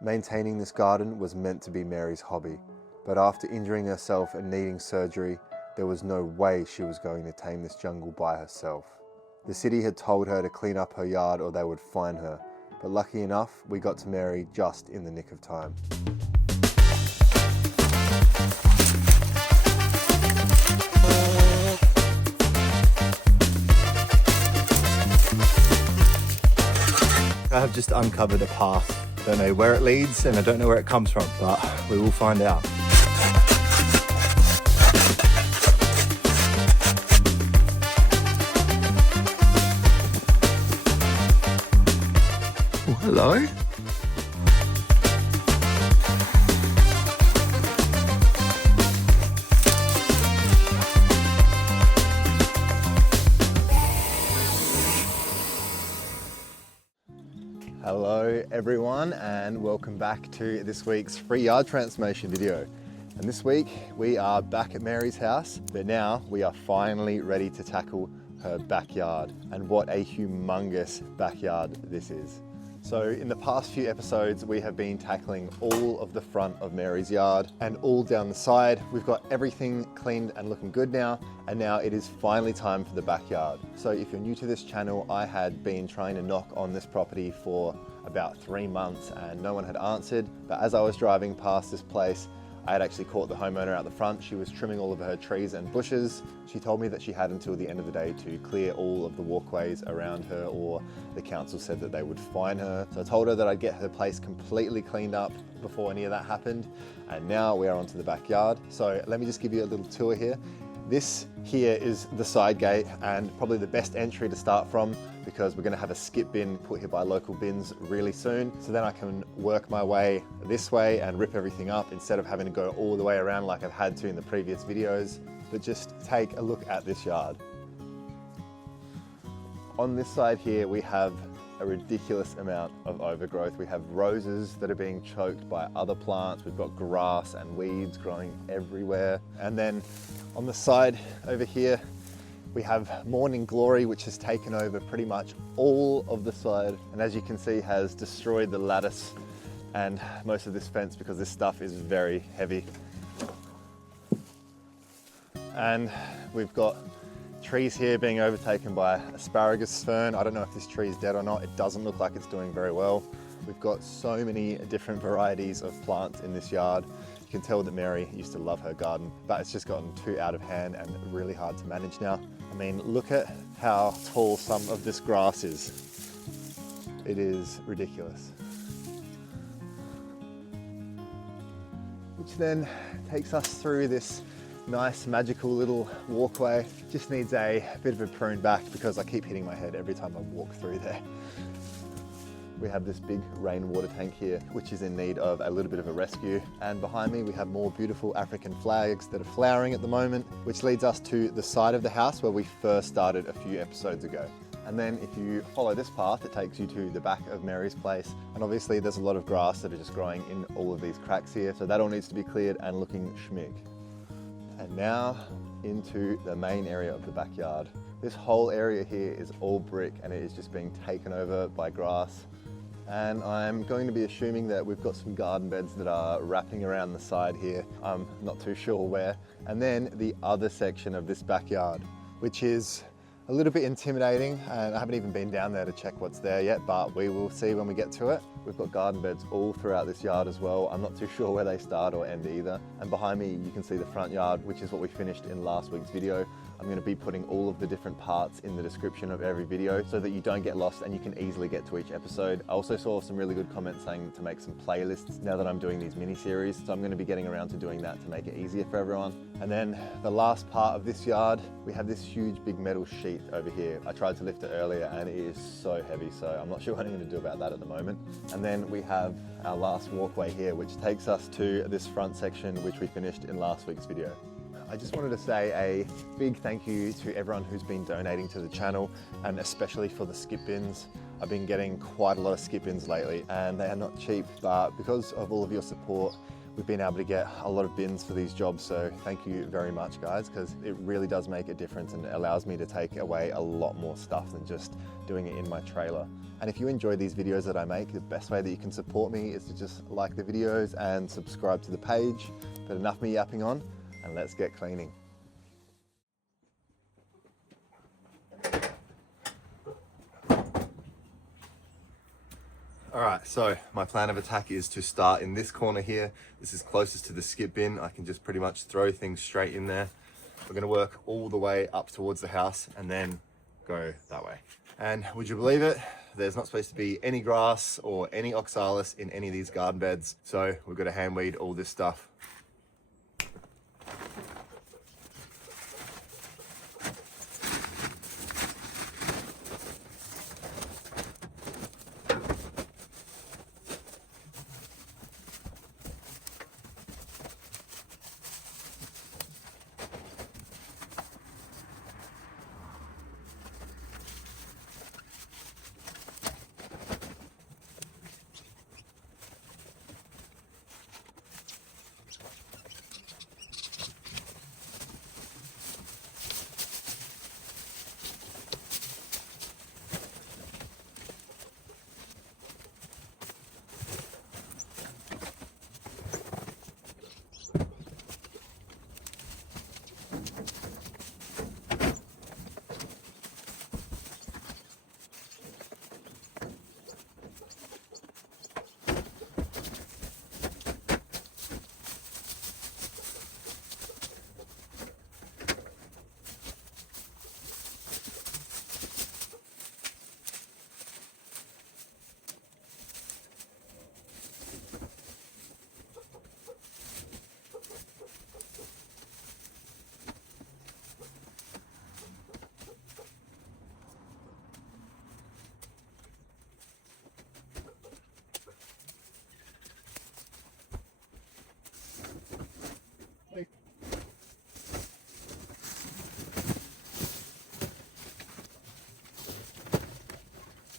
Maintaining this garden was meant to be Mary's hobby, but after injuring herself and needing surgery, there was no way she was going to tame this jungle by herself. The city had told her to clean up her yard or they would fine her, but lucky enough, we got to Mary just in the nick of time. I have just uncovered a path. I don't know where it leads and I don't know where it comes from, but we will find out. Oh, hello. Hello everyone and welcome back to this week's free yard transformation video. And this week we are back at Mary's house, but now we are finally ready to tackle her backyard. And what a humongous backyard this is. So in the past few episodes, we have been tackling all of the front of Mary's yard and all down the side. We've got everything cleaned and looking good now. And now it is finally time for the backyard. So if you're new to this channel, I had been trying to knock on this property for about 3 months and no one had answered. But as I was driving past this place, I had actually caught the homeowner out the front. She was trimming all of her trees and bushes. She told me that she had until the end of the day to clear all of the walkways around her, or the council said that they would fine her. So I told her that I'd get her place completely cleaned up before any of that happened. And now we are onto the backyard. So let me just give you a little tour here. This here is the side gate and probably the best entry to start from, because we're going to have a skip bin put here by Local Bins really soon. So then I can work my way this way and rip everything up instead of having to go all the way around like I've had to in the previous videos. But just take a look at this yard. On this side here, we have a ridiculous amount of overgrowth. We have roses that are being choked by other plants. We've got grass and weeds growing everywhere. And then on the side over here, we have Morning Glory, which has taken over pretty much all of the side. And as you can see, has destroyed the lattice and most of this fence because this stuff is very heavy. And we've got trees here being overtaken by asparagus fern. I don't know if this tree is dead or not. It doesn't look like it's doing very well. We've got so many different varieties of plants in this yard. You can tell that Mary used to love her garden, but it's just gotten too out of hand and really hard to manage now. I mean, look at how tall some of this grass is. It is ridiculous. Which then takes us through this nice magical little walkway. Just needs a bit of a prune back because I keep hitting my head every time I walk through there. We have this big rainwater tank here, which is in need of a little bit of a rescue. And behind me, we have more beautiful African flags that are flowering at the moment, which leads us to the side of the house where we first started a few episodes ago. And then if you follow this path, it takes you to the back of Mary's place. And obviously there's a lot of grass that are just growing in all of these cracks here. So that all needs to be cleared and looking schmick. And now into the main area of the backyard. This whole area here is all brick and it is just being taken over by grass. And I'm going to be assuming that we've got some garden beds that are wrapping around the side here. I'm not too sure where. And then the other section of this backyard, which is a little bit intimidating, and I haven't even been down there to check what's there yet, but we will see when we get to it. We've got garden beds all throughout this yard as well. I'm not too sure where they start or end either. And behind me, you can see the front yard, which is what we finished in last week's video. I'm going to be putting all of the different parts in the description of every video so that you don't get lost and you can easily get to each episode. I also saw some really good comments saying to make some playlists now that I'm doing these mini series. So I'm going to be getting around to doing that to make it easier for everyone. And then the last part of this yard, we have this huge big metal sheet over here. I tried to lift it earlier and it is so heavy, so I'm not sure what I'm going to do about that at the moment. And then we have our last walkway here, which takes us to this front section, which we finished in last week's video. I just wanted to say a big thank you to everyone who's been donating to the channel, and especially for the skip bins. I've been getting quite a lot of skip bins lately and they are not cheap, but because of all of your support, we've been able to get a lot of bins for these jobs. So thank you very much, guys, because it really does make a difference and it allows me to take away a lot more stuff than just doing it in my trailer. And if you enjoy these videos that I make, the best way that you can support me is to just like the videos and subscribe to the page. But enough me yapping on, and let's get cleaning. All right, so my plan of attack is to start in this corner here. This is closest to the skip bin. I can just pretty much throw things straight in there. We're gonna work all the way up towards the house and then go that way. And would you believe it? There's not supposed to be any grass or any oxalis in any of these garden beds. So we've got to hand weed all this stuff.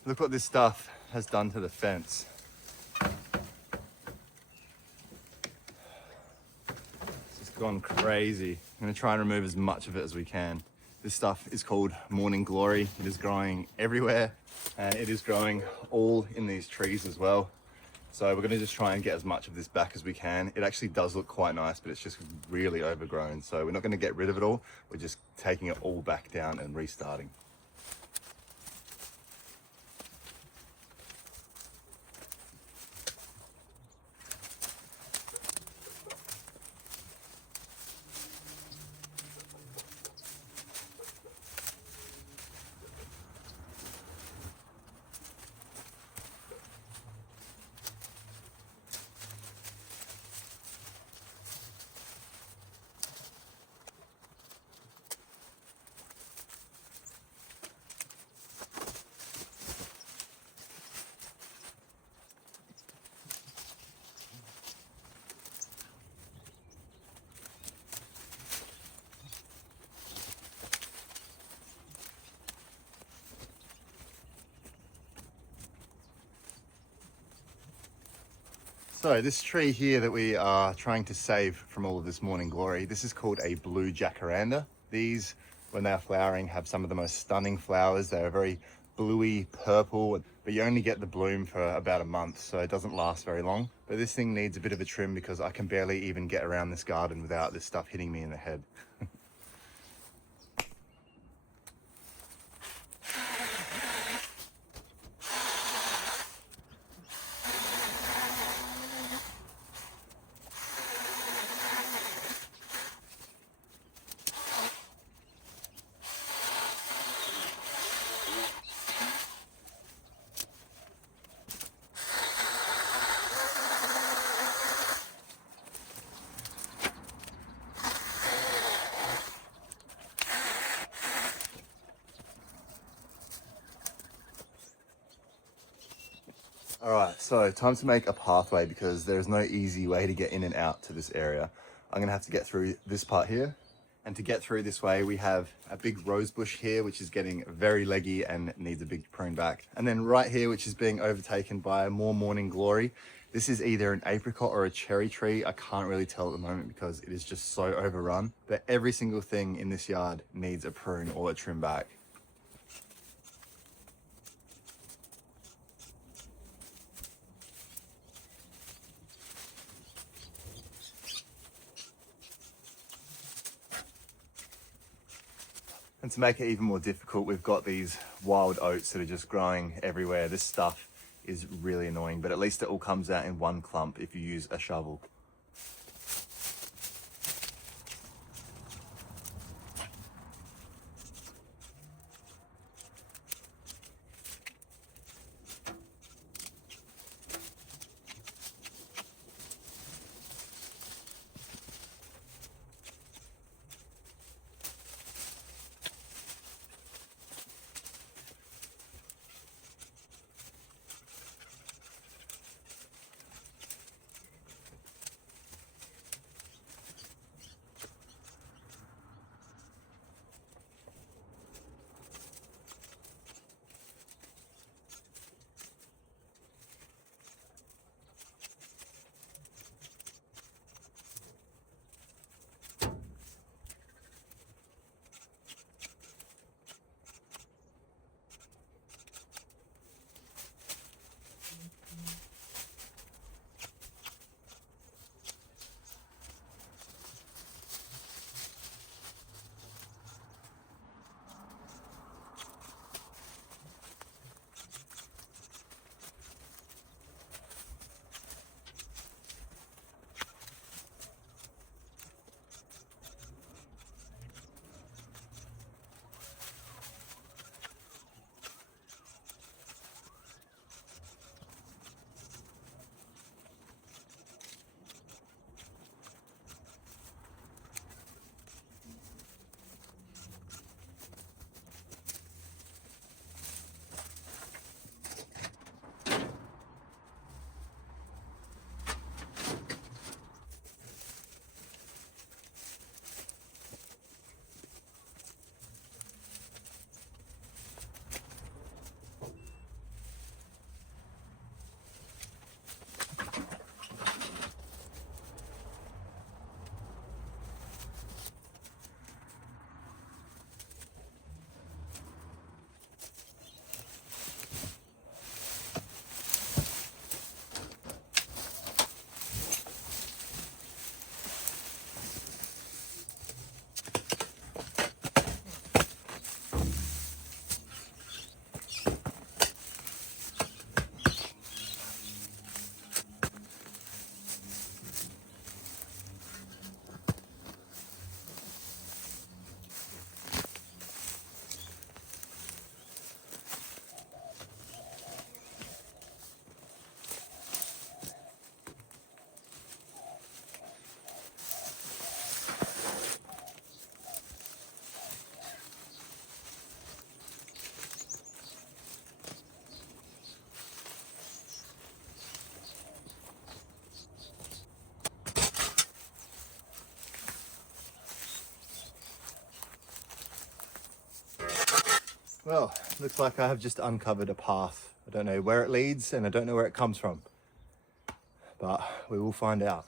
Look what this stuff has done to the fence. It's just gone crazy. I'm gonna try and remove as much of it as we can. This stuff is called Morning Glory. It is growing everywhere and it is growing all in these trees as well. So we're gonna just try and get as much of this back as we can. It actually does look quite nice, but it's just really overgrown. So we're not gonna get rid of it all. We're just taking it all back down and restarting. So this tree here that we are trying to save from all of this morning glory, this is called a blue jacaranda. These, when they are flowering, have some of the most stunning flowers. They are very bluey purple, but you only get the bloom for about a month, so it doesn't last very long. But this thing needs a bit of a trim because I can barely even get around this garden without this stuff hitting me in the head. All right, so time to make a pathway because there's no easy way to get in and out to this area. I'm gonna have to get through this part here. And to get through this way, we have a big rose bush here, which is getting very leggy and needs a big prune back. And then right here, which is being overtaken by more morning glory. This is either an apricot or a cherry tree. I can't really tell at the moment because it is just so overrun. But every single thing in this yard needs a prune or a trim back. And to make it even more difficult, we've got these wild oats that are just growing everywhere. This stuff is really annoying, but at least it all comes out in one clump if you use a shovel. Well, looks like I have just uncovered a path. I don't know where it leads and I don't know where it comes from, but we will find out.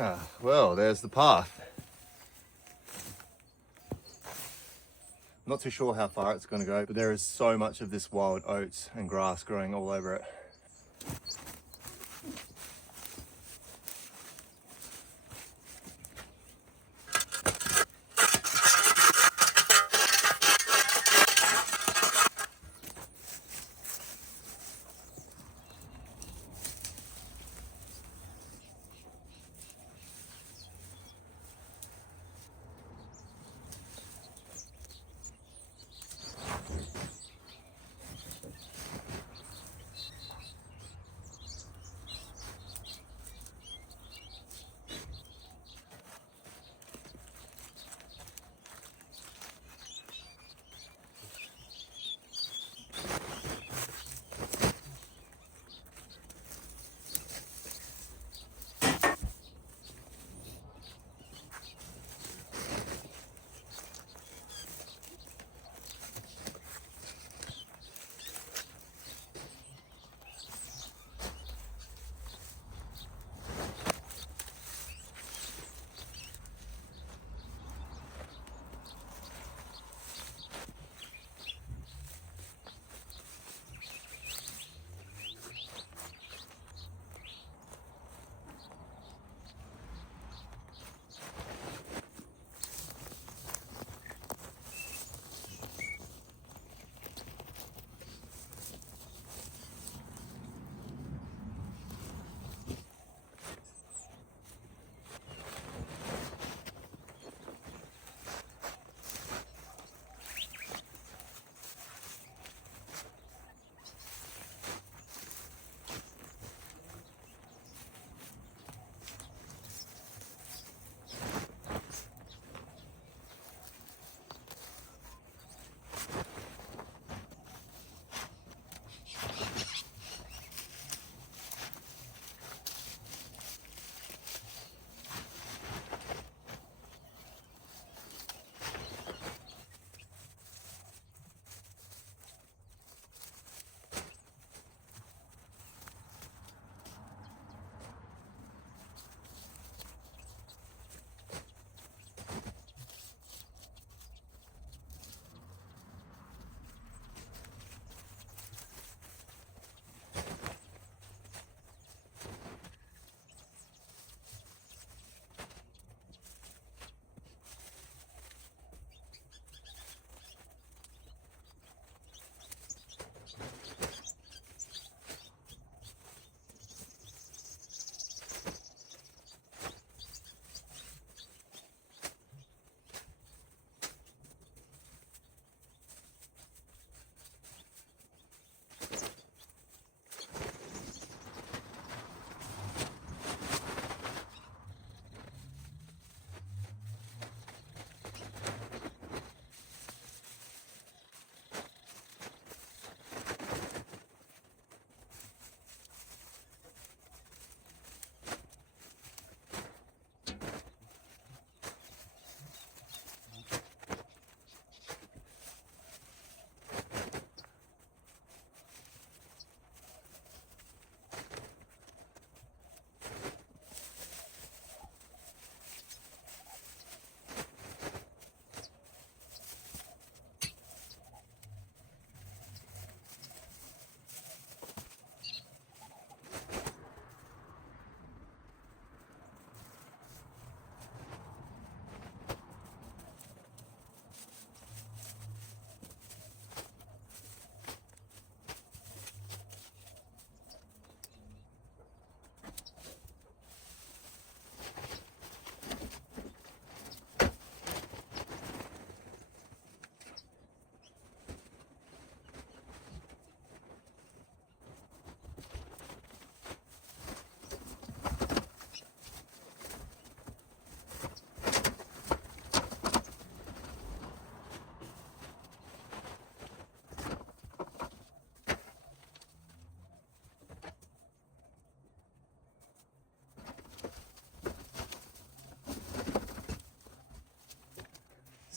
Ah, well, there's the path. Not too sure how far it's going to go, but there is so much of this wild oats and grass growing all over it.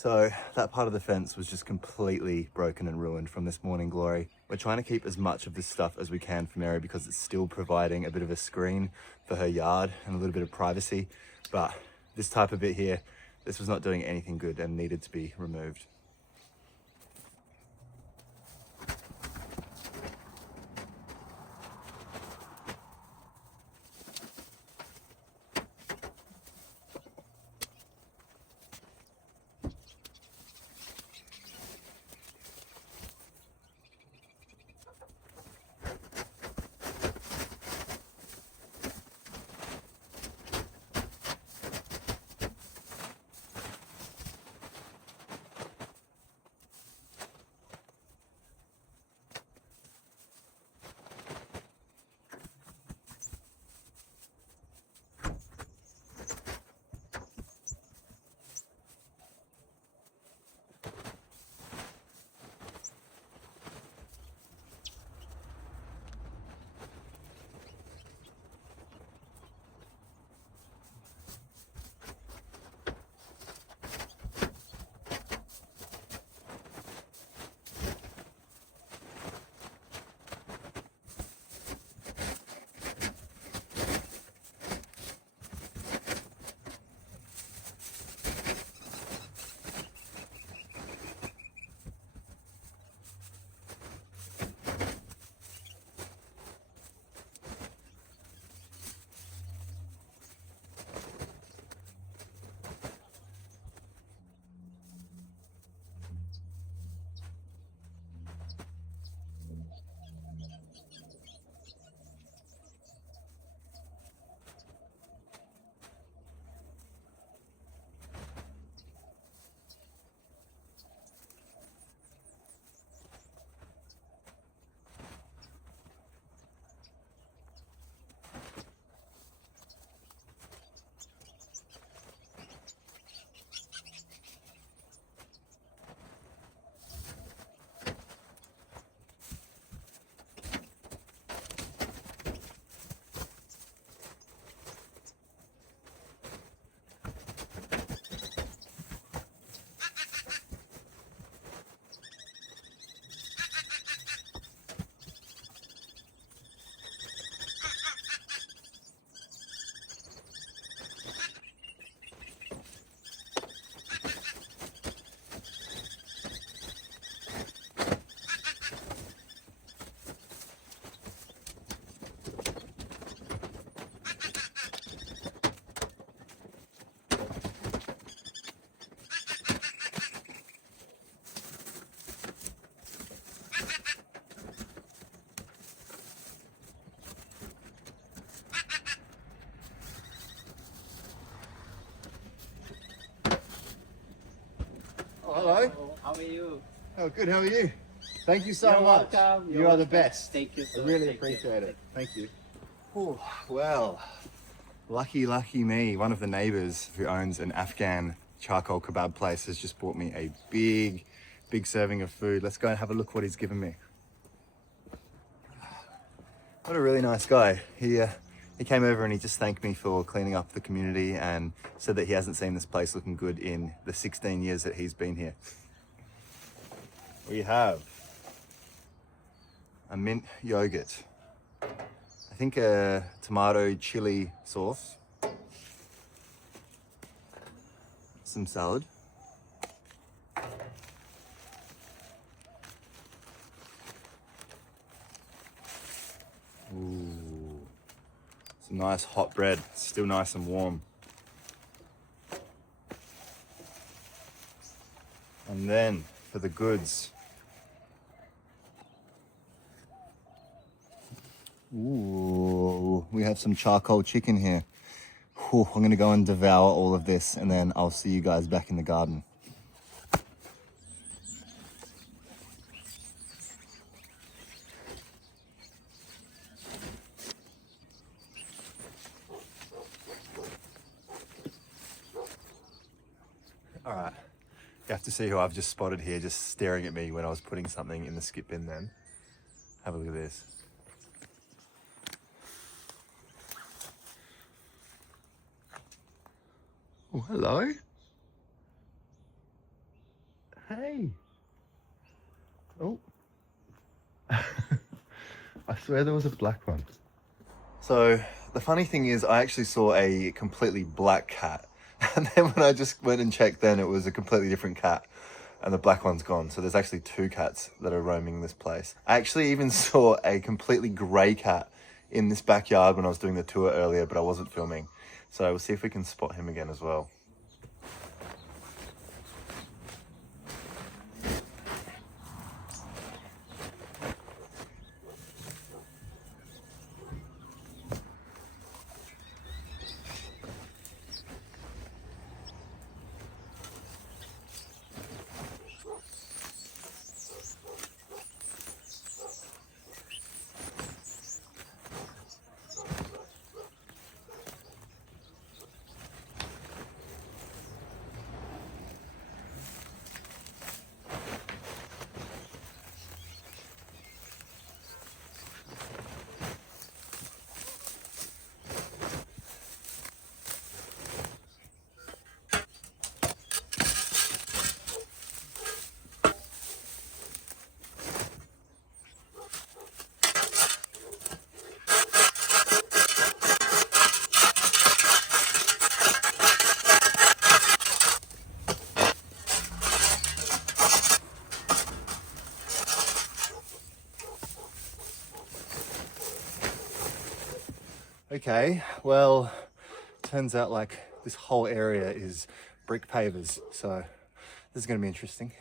So that part of the fence was just completely broken and ruined from this morning glory. We're trying to keep as much of this stuff as we can for Mary because it's still providing a bit of a screen for her yard and a little bit of privacy. But this type of bit here, this was not doing anything good and needed to be removed. Oh, hello. How are you? Oh, good. How are you? Thank you so You're much. welcome. You are the best. Thank you, I sir. really Thank you. appreciate it. Thank you. Oh, well, lucky me. One of the neighbors who owns an Afghan charcoal kebab place has just bought me a big serving of food. Let's go and have a look what he's given me. What a really nice guy. He came over and he just thanked me for cleaning up the community and said that he hasn't seen this place looking good in the 16 years that he's been here. We have a mint yogurt, I think a tomato chili sauce, some salad, ooh, some nice hot bread, still nice and warm. And then for the goods, ooh, we have some charcoal chicken here. Ooh, I'm gonna go and devour all of this and then I'll see you guys back in the garden. All right, you have to see who I've just spotted here, just staring at me when I was putting something in the skip bin then. Have a look at this. Oh, hello. Hey. Oh. I swear there was a black one. So the funny thing is I actually saw a completely black cat. And then when I just went and checked, then it was a completely different cat. And the black one's gone. So there's actually 2 cats that are roaming this place. I actually even saw a completely grey cat in this backyard when I was doing the tour earlier, but I wasn't filming. So we'll see if we can spot him again as well. Okay, well, turns out like this whole area is brick pavers, so this is going to be interesting.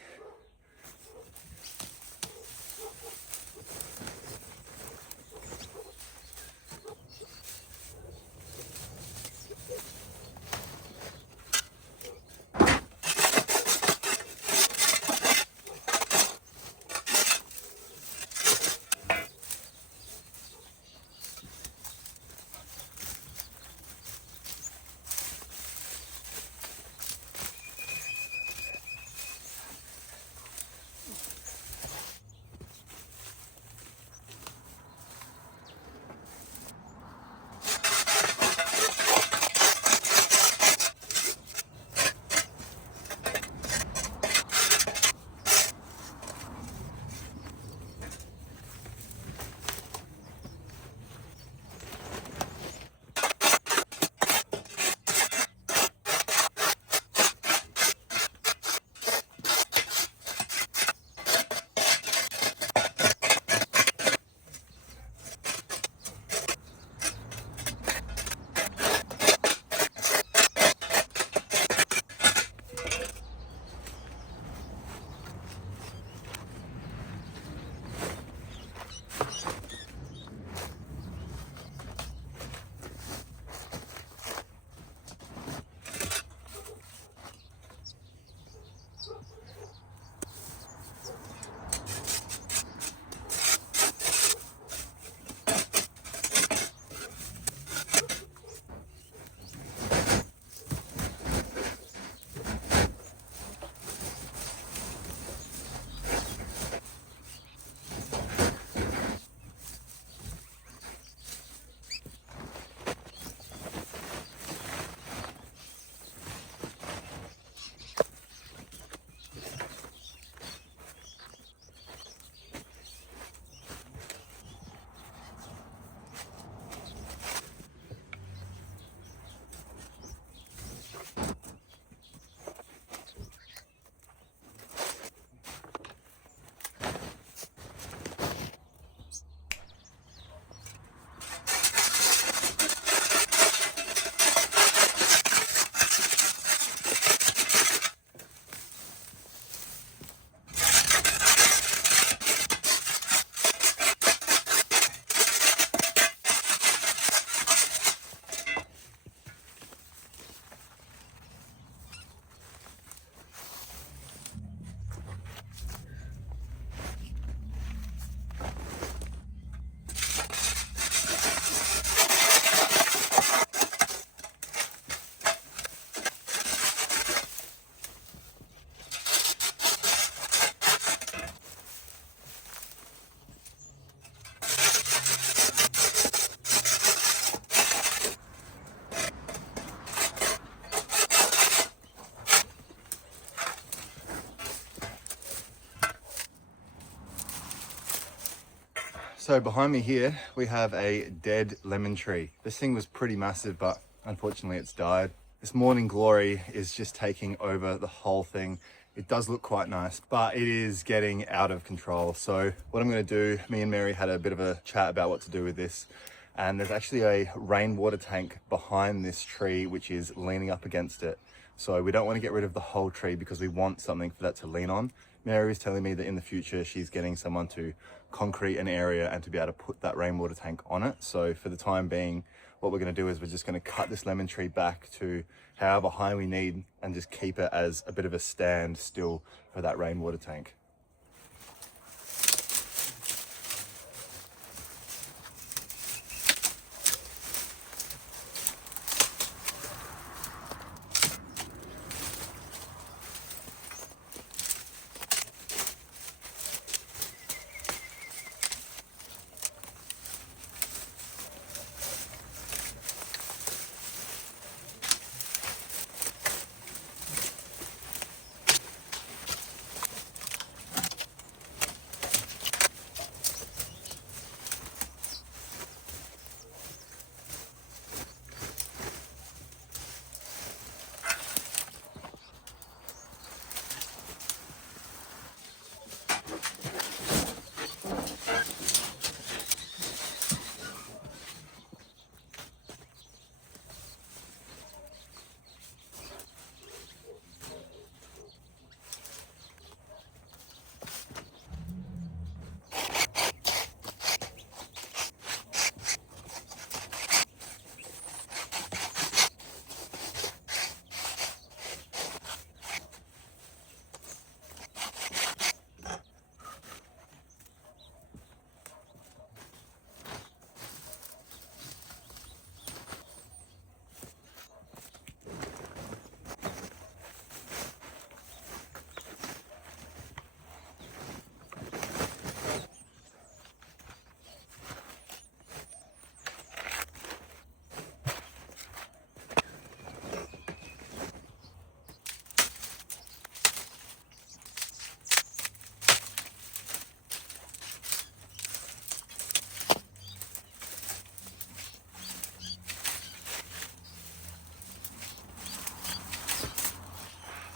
So behind me here, we have a dead lemon tree. This thing was pretty massive, but unfortunately it's died. This morning glory is just taking over the whole thing. It does look quite nice, but it is getting out of control. So what I'm gonna do, me and Mary had a bit of a chat about what to do with this. And there's actually a rainwater tank behind this tree, which is leaning up against it. So we don't want to get rid of the whole tree because we want something for that to lean on. Mary is telling me that in the future, she's getting someone to concrete an area and to be able to put that rainwater tank on it. So for the time being, what we're going to do is we're just going to cut this lemon tree back to however high we need and just keep it as a bit of a stand still for that rainwater tank.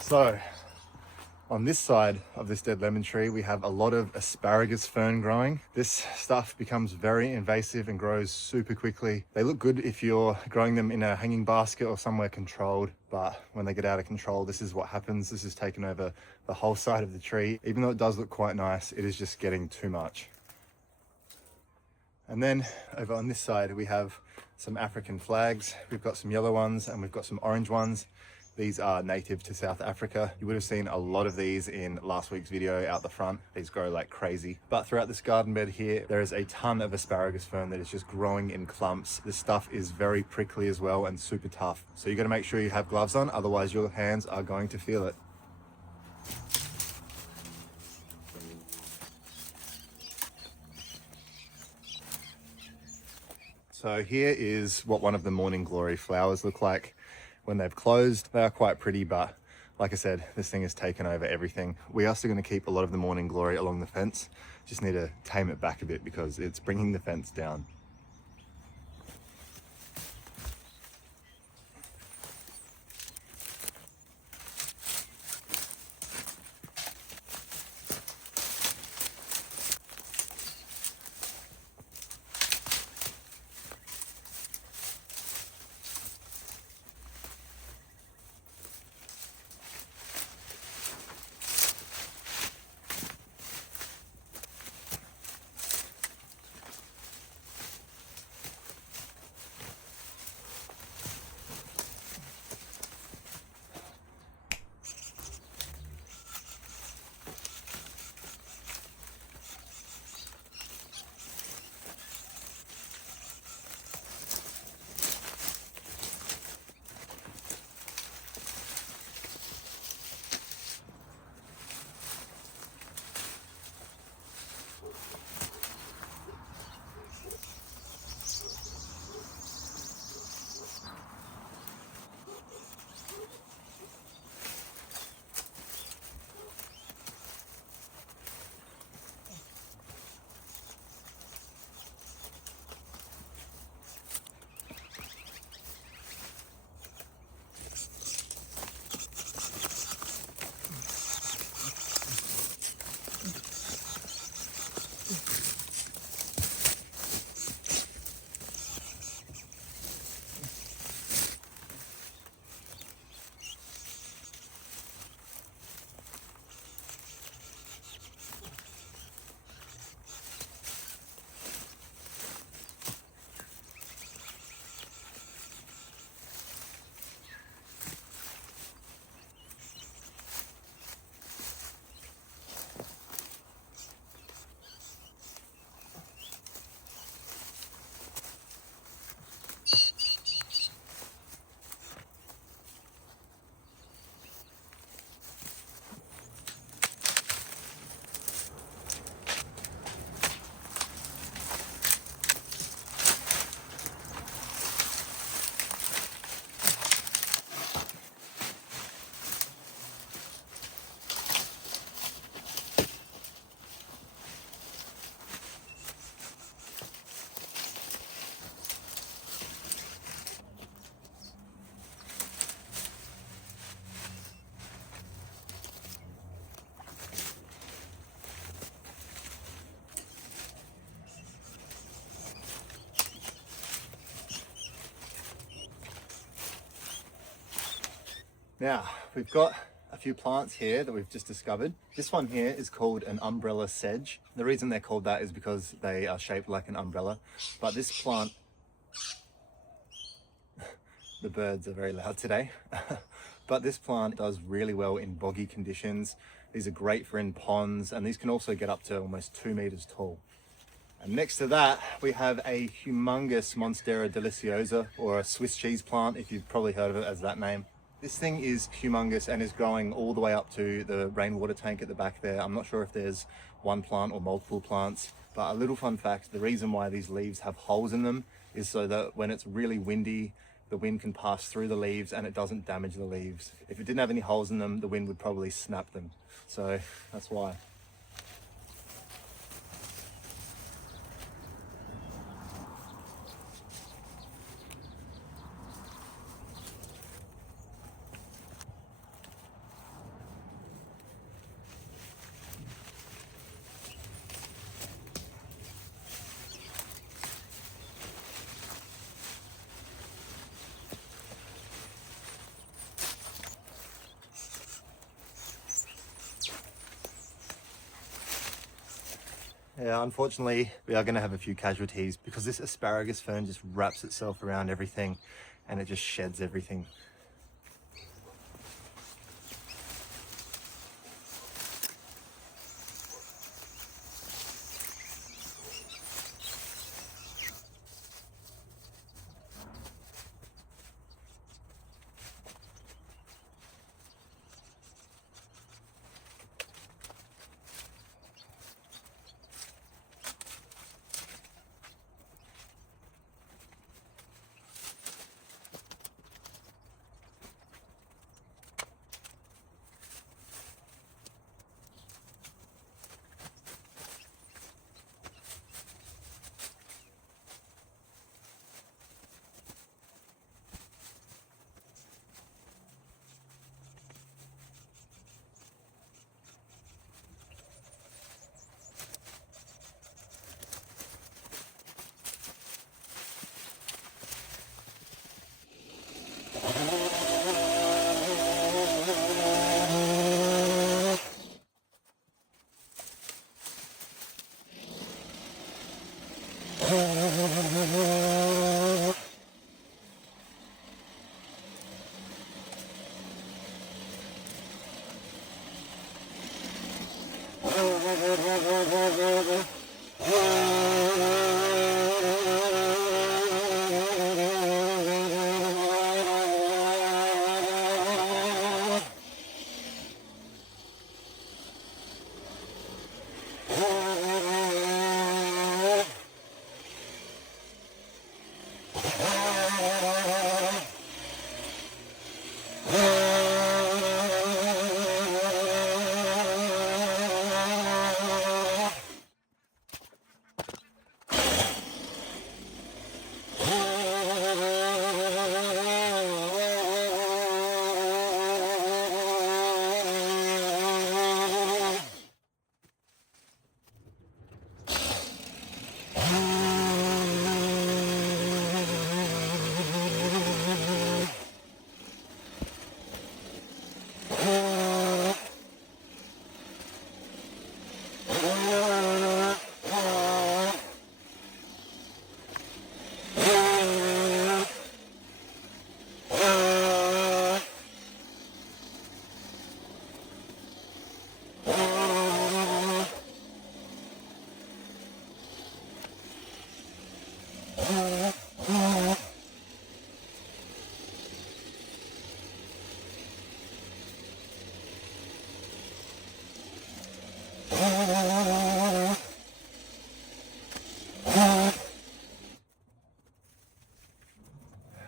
So on this side of this dead lemon tree, we have a lot of asparagus fern growing. This stuff becomes very invasive and grows super quickly. They look good if you're growing them in a hanging basket or somewhere controlled, but when they get out of control, this is what happens. This has taken over the whole side of the tree. Even though it does look quite nice, it is just getting too much. And then over on this side, we have some African flags. We've got some yellow ones and we've got some orange ones. These are native to South Africa. You would have seen a lot of these in last week's video out the front. These grow like crazy. But throughout this garden bed here, there is a ton of asparagus fern that is just growing in clumps. This stuff is very prickly as well and super tough. So you gotta make sure you have gloves on, otherwise your hands are going to feel it. So here is what one of the morning glory flowers look like when they've closed. They are quite pretty, but like I said, this thing has taken over everything. We are still going to keep a lot of the morning glory along the fence. Just need to tame it back a bit because it's bringing the fence down. Now, we've got a few plants here that we've just discovered. This one here is called an umbrella sedge. The reason they're called that is because they are shaped like an umbrella. But this plant, the birds are very loud today. But this plant does really well in boggy conditions. These are great for in ponds, and these can also get up to almost 2 meters tall. And next to that, we have a humongous Monstera deliciosa, or a Swiss cheese plant, if you've probably heard of it as that name. This thing is humongous and is growing all the way up to the rainwater tank at the back there. I'm not sure if there's one plant or multiple plants, but a little fun fact, the reason why these leaves have holes in them is so that when it's really windy, the wind can pass through the leaves and it doesn't damage the leaves. If it didn't have any holes in them, the wind would probably snap them. So that's why. Yeah, unfortunately, we are going to have a few casualties because this asparagus fern just wraps itself around everything and it just sheds everything.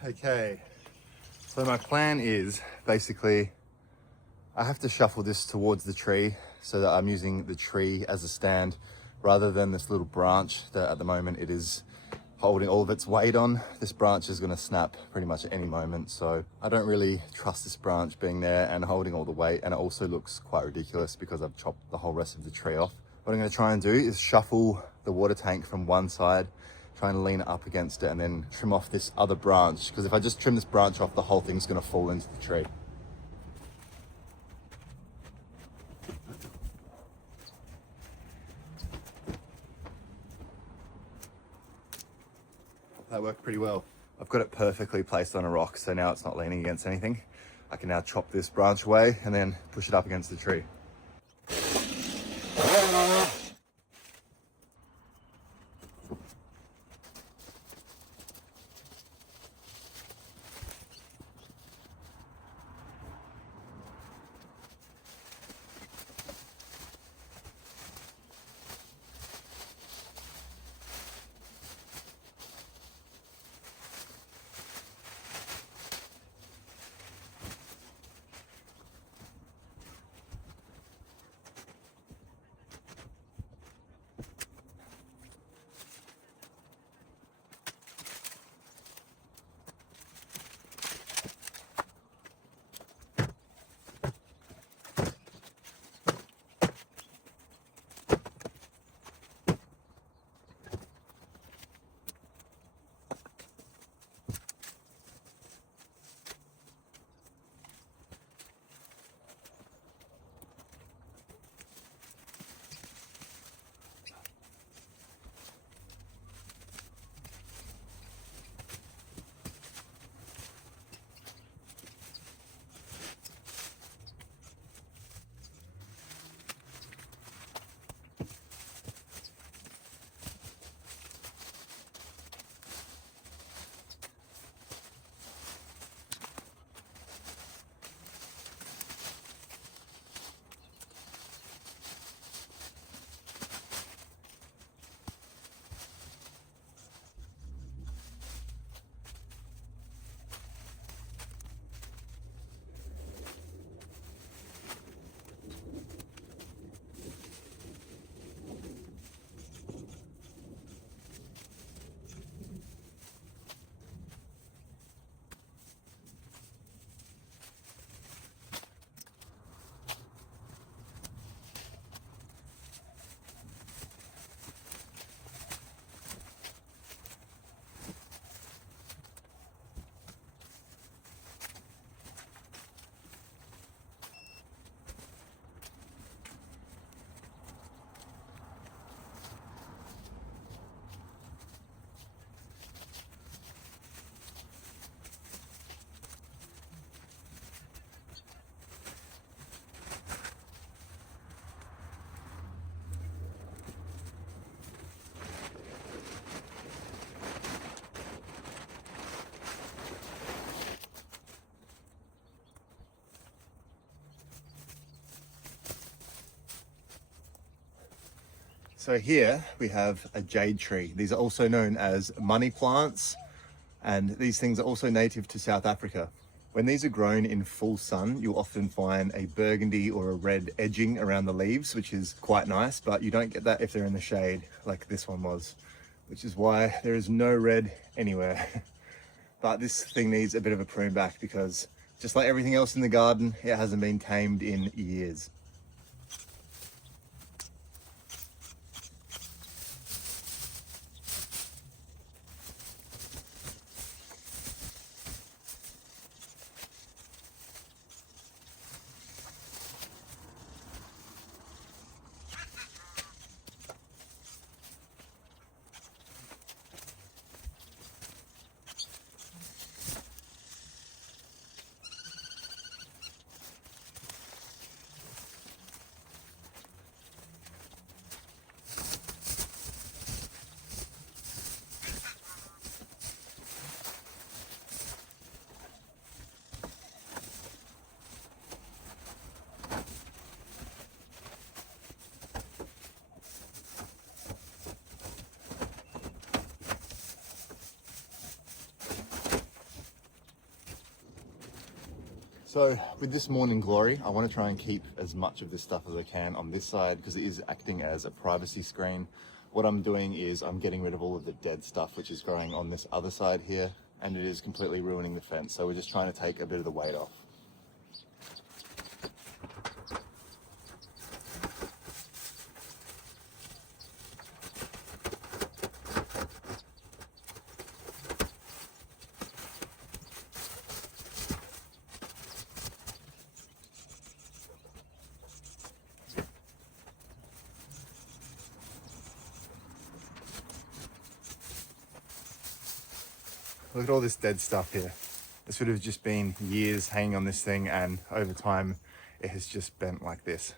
Okay, so my plan is basically I have to shuffle this towards the tree so that I'm using the tree as a stand rather than this little branch that at the moment it is holding all of its weight on. This branch is going to snap pretty much at any moment, so I don't really trust this branch being there and holding all the weight, and it also looks quite ridiculous because I've chopped the whole rest of the tree off. What I'm going to try and do is shuffle the water tank from one side, try and lean it up against it, and then trim off this other branch, because if I just trim this branch off, the whole thing's going to fall into the tree. that worked pretty well. I've got it perfectly placed on a rock, so now it's not leaning against anything. I can now chop this branch away and then push it up against the tree. So here we have a jade tree. These are also known as money plants, and these things are also native to South Africa. When these are grown in full sun, you'll often find a burgundy or a red edging around the leaves, which is quite nice, but you don't get that if they're in the shade like this one was, which is why there is no red anywhere. But this thing needs a bit of a prune back because just like everything else in the garden, it hasn't been tamed in years. So with this morning glory, I want to try and keep as much of this stuff as I can on this side because it is acting as a privacy screen. What I'm doing is I'm getting rid of all of the dead stuff which is growing on this other side here, and it is completely ruining the fence. So we're just trying to take a bit of the weight off. Look at all this dead stuff here. This would have just been years hanging on this thing, and over time it has just bent like this.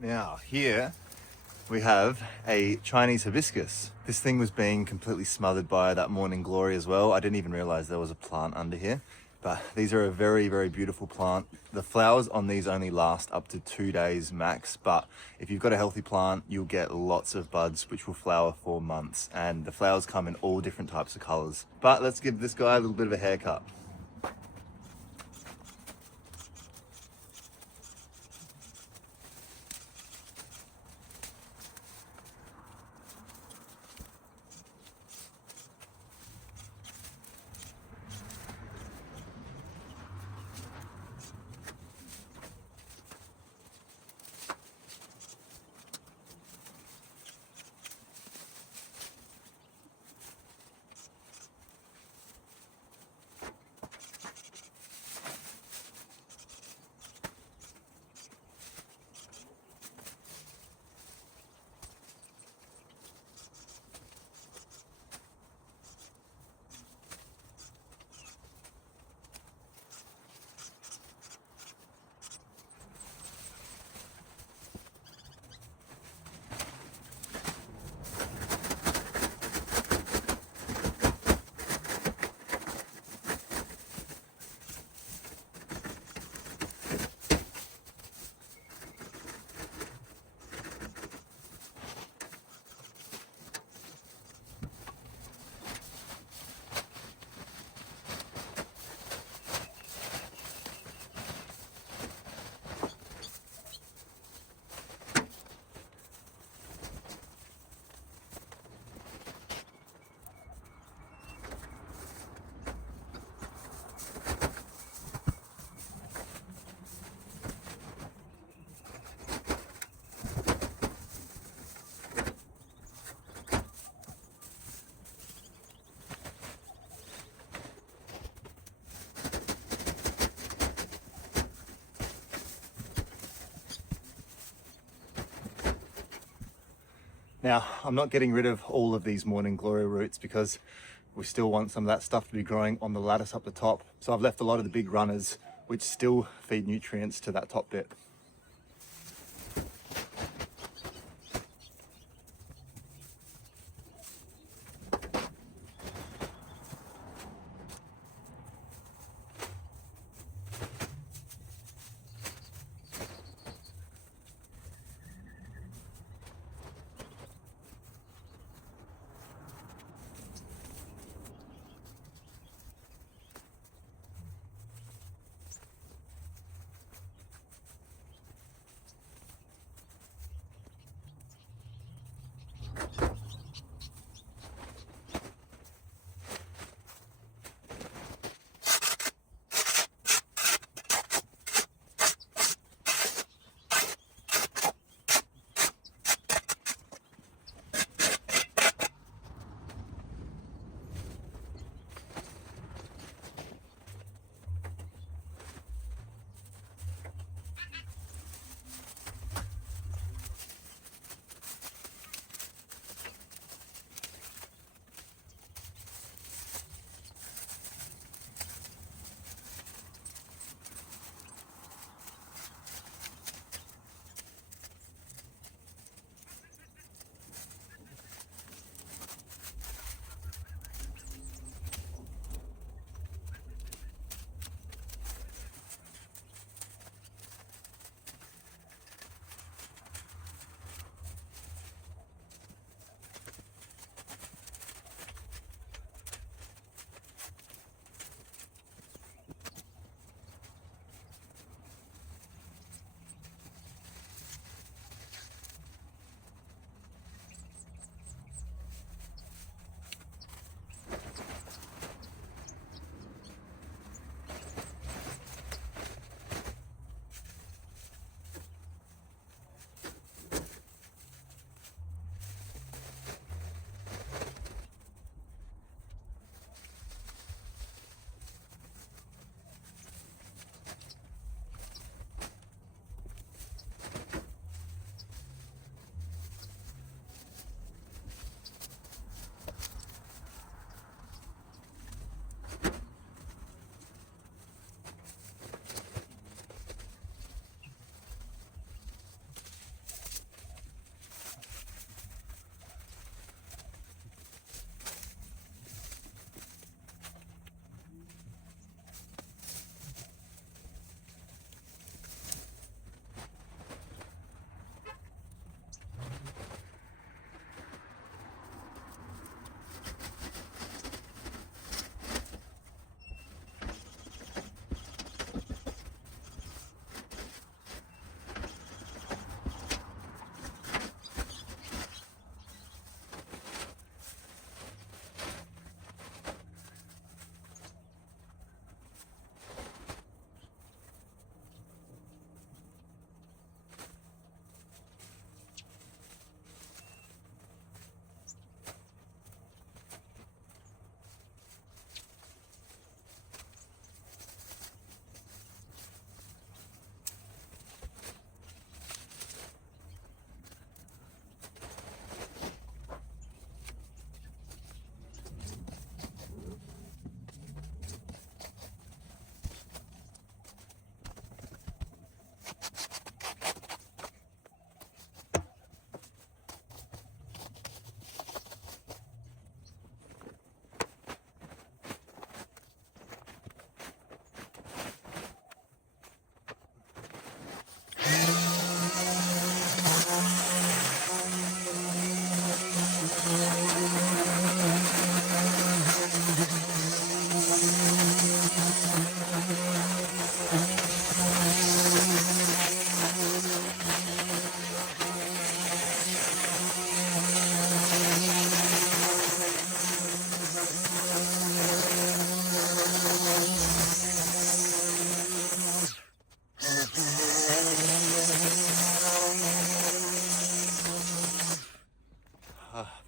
Now here we have a Chinese hibiscus. This thing was being completely smothered by that morning glory as well. I didn't even realize there was a plant under here, but these are a very, very beautiful plant. The flowers on these only last up to 2 days max, but if you've got a healthy plant, you'll get lots of buds which will flower for months, and the flowers come in all different types of colors. But let's give this guy a little bit of a haircut. Now, I'm not getting rid of all of these morning glory roots because we still want some of that stuff to be growing on the lattice up the top. So I've left a lot of the big runners, which still feed nutrients to that top bit.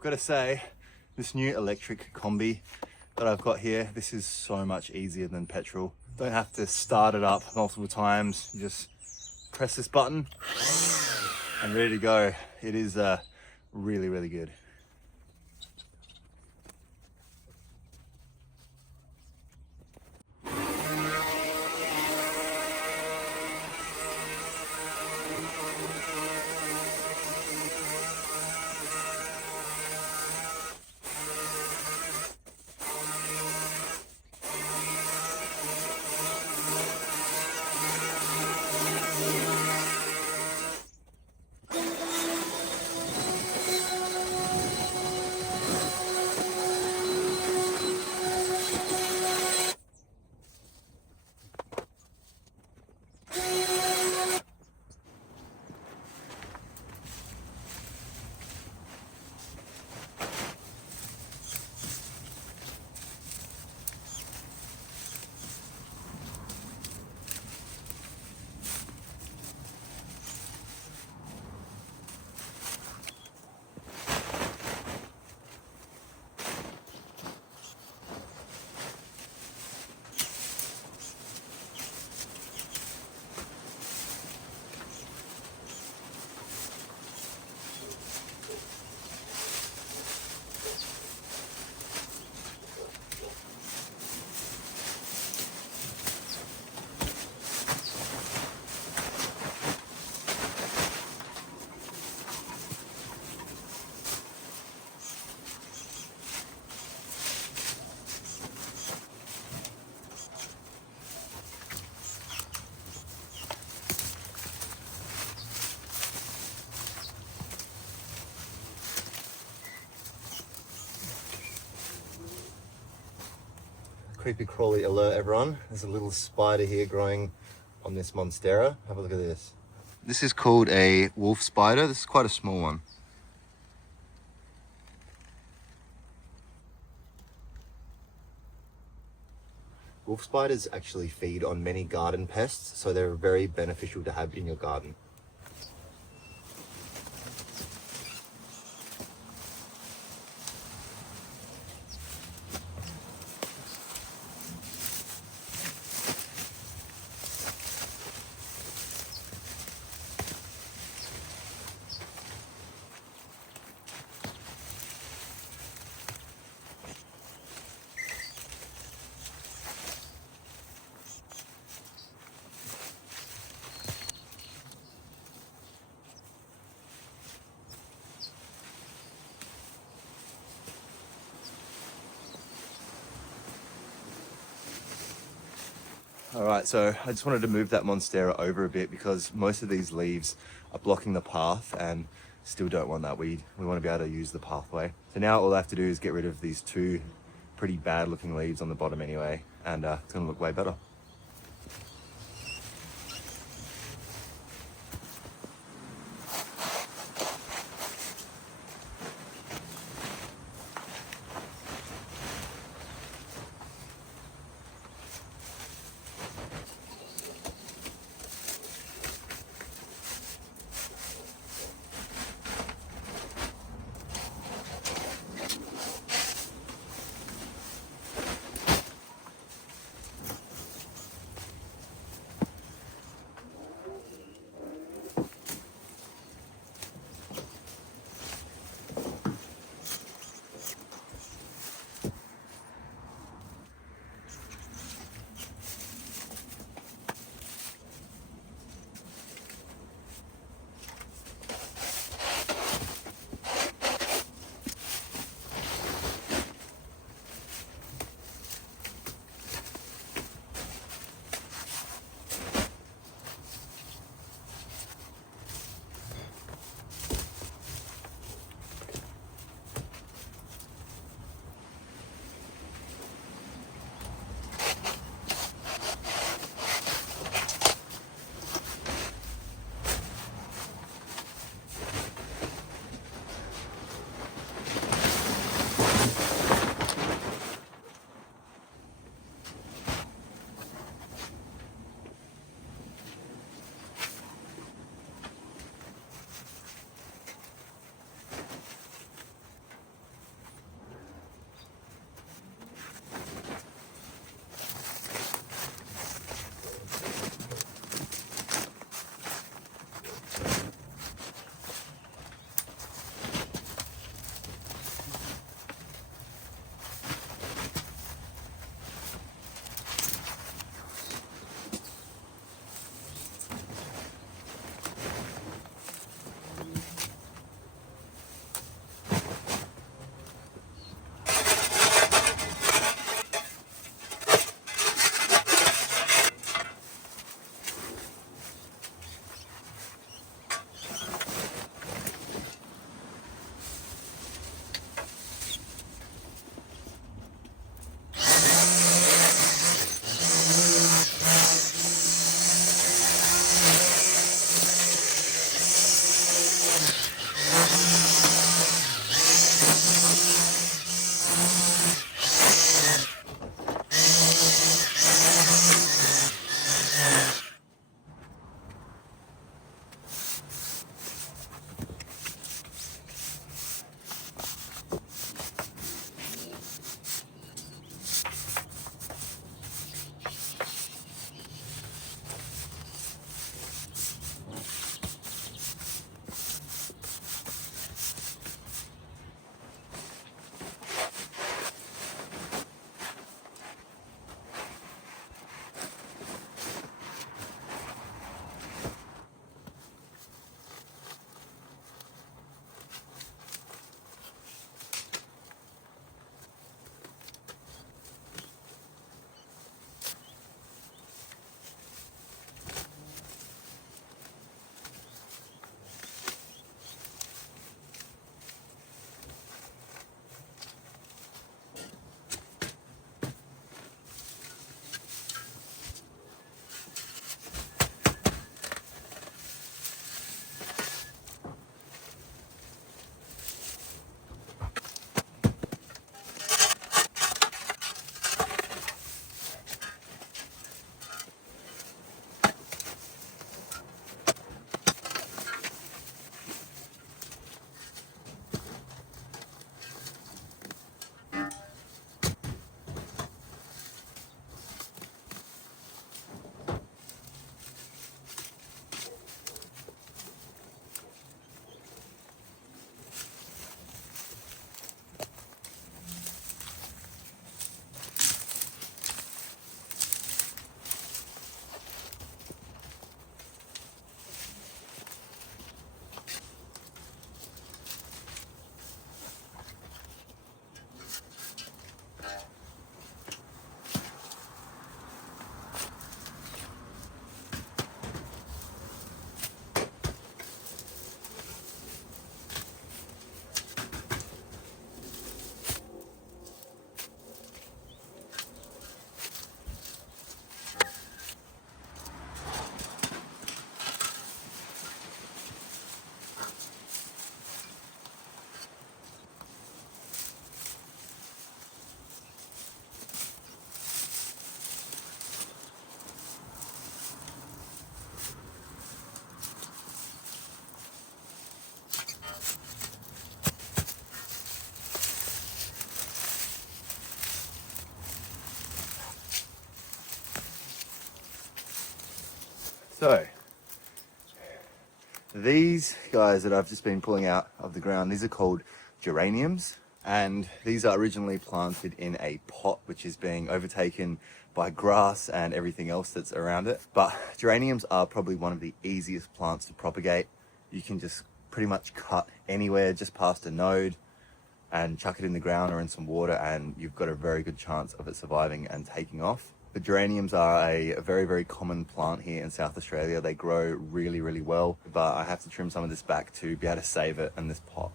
I've got to say, this new electric combi that I've got here, this is so much easier than petrol. Don't have to start it up multiple times. You just press this button and ready to go. It is Really, really good. Creepy crawly alert, everyone. There's a little spider here growing on this monstera. Have a look at this. This is called a wolf spider. This is quite a small one. Wolf spiders actually feed on many garden pests, so they're very beneficial to have in your garden. All right, so I just wanted to move that monstera over a bit because most of these leaves are blocking the path and still don't want that weed. We want to be able to use the pathway. So now all I have to do is get rid of these two pretty bad looking leaves on the bottom anyway, and it's gonna look way better. So, these guys that I've just been pulling out of the ground, these are called geraniums. And these are originally planted in a pot, which is being overtaken by grass and everything else that's around it. But geraniums are probably one of the easiest plants to propagate. You can just pretty much cut anywhere just past a node and chuck it in the ground or in some water, and you've got a very good chance of it surviving and taking off. The geraniums are a very, very common plant here in South Australia. They grow really, really well, but I have to trim some of this back to be able to save it in this pot.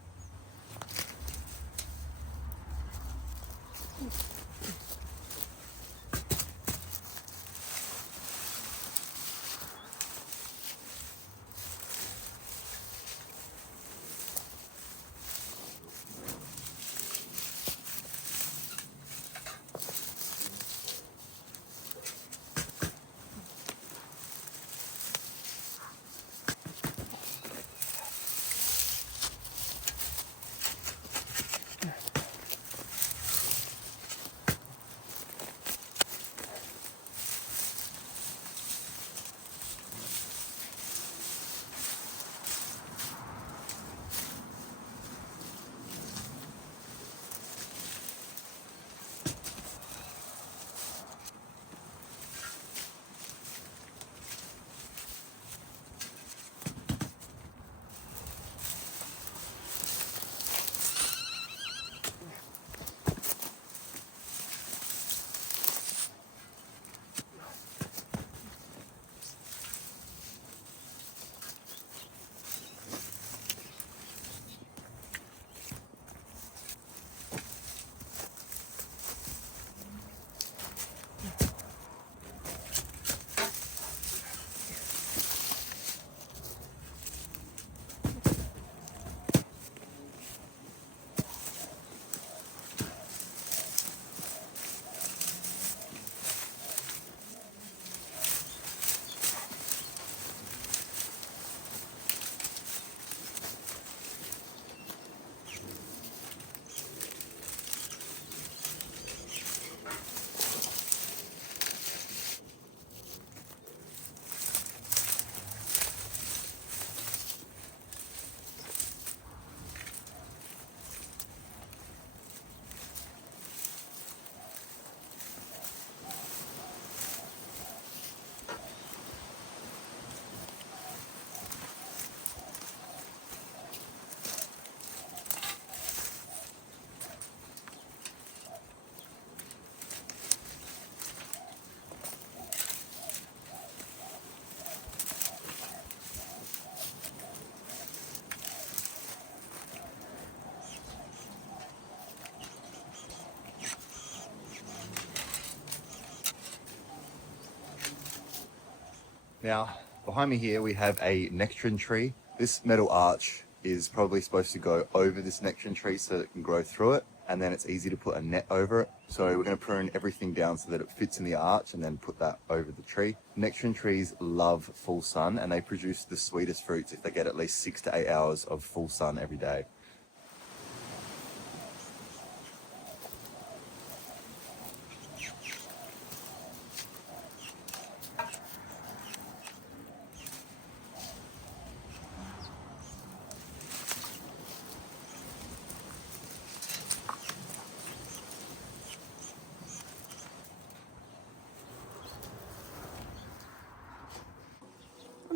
Now, behind me here, we have a nectarine tree. This metal arch is probably supposed to go over this nectarine tree so that it can grow through it, and then it's easy to put a net over it. So we're going to prune everything down so that it fits in the arch and then put that over the tree. Nectarine trees love full sun, and they produce the sweetest fruits if they get at least 6 to 8 hours of full sun every day.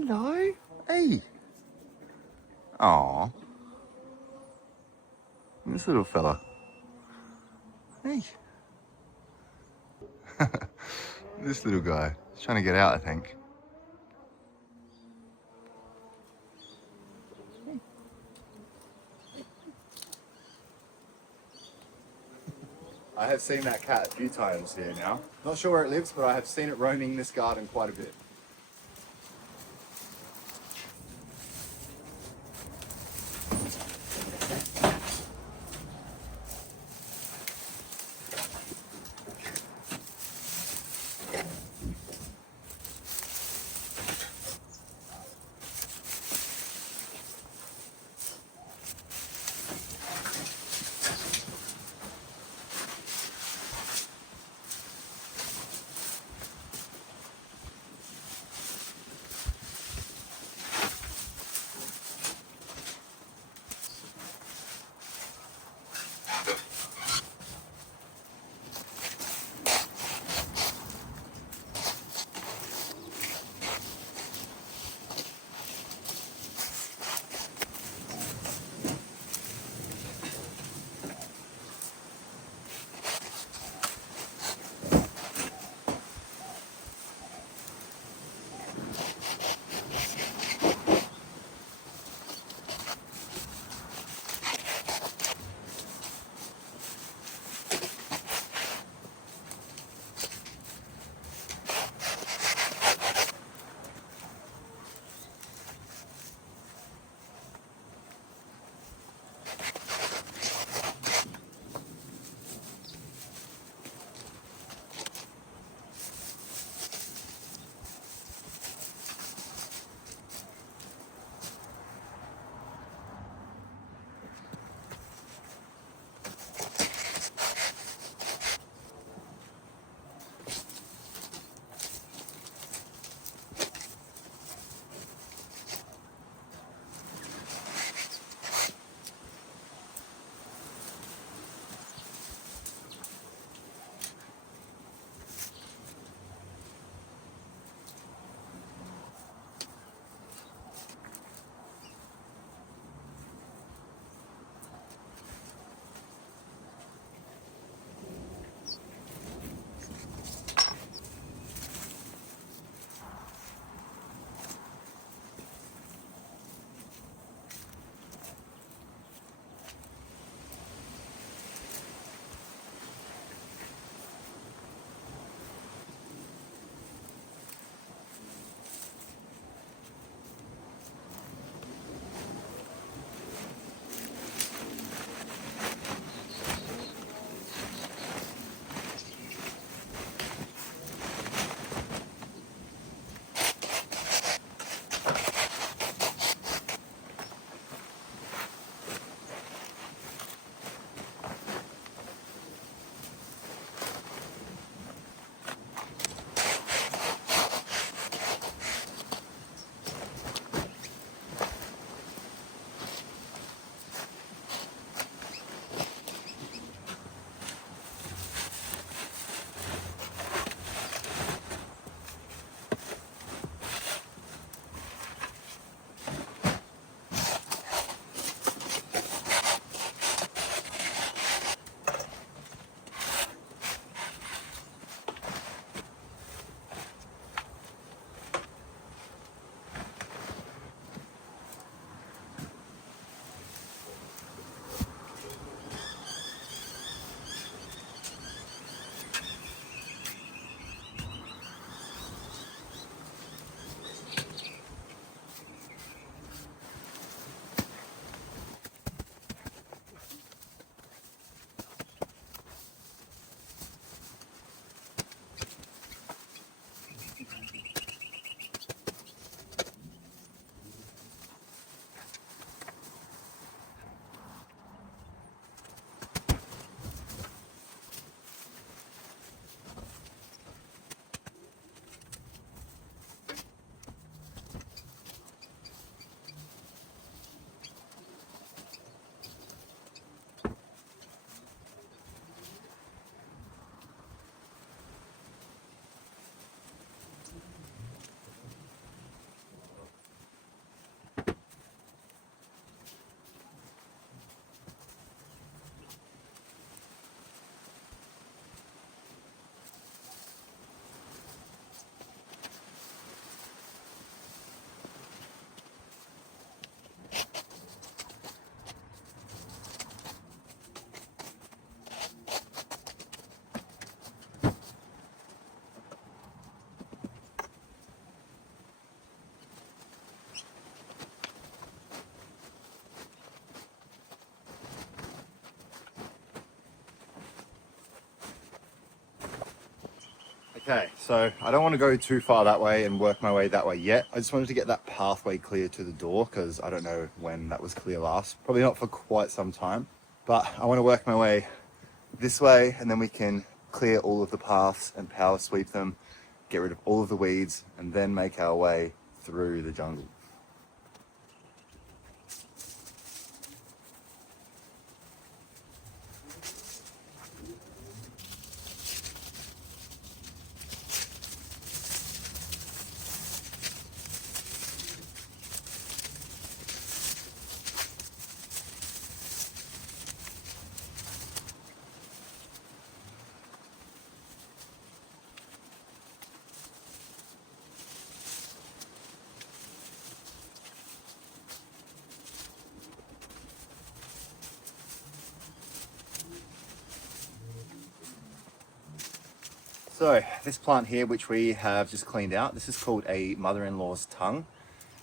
Hello. Hey. Aw. This little fella. Hey. This little guy. He's trying to get out, I think. I have seen that cat a few times here now. Not sure where it lives, but I have seen it roaming this garden quite a bit. Okay, so I don't want to go too far that way and work my way that way yet. I just wanted to get that pathway clear to the door because I don't know when that was clear last. Probably not for quite some time, but I want to work my way this way and then we can clear all of the paths and power sweep them, get rid of all of the weeds, and then make our way through the jungle. So this plant here, which we have just cleaned out, this is called a mother-in-law's tongue.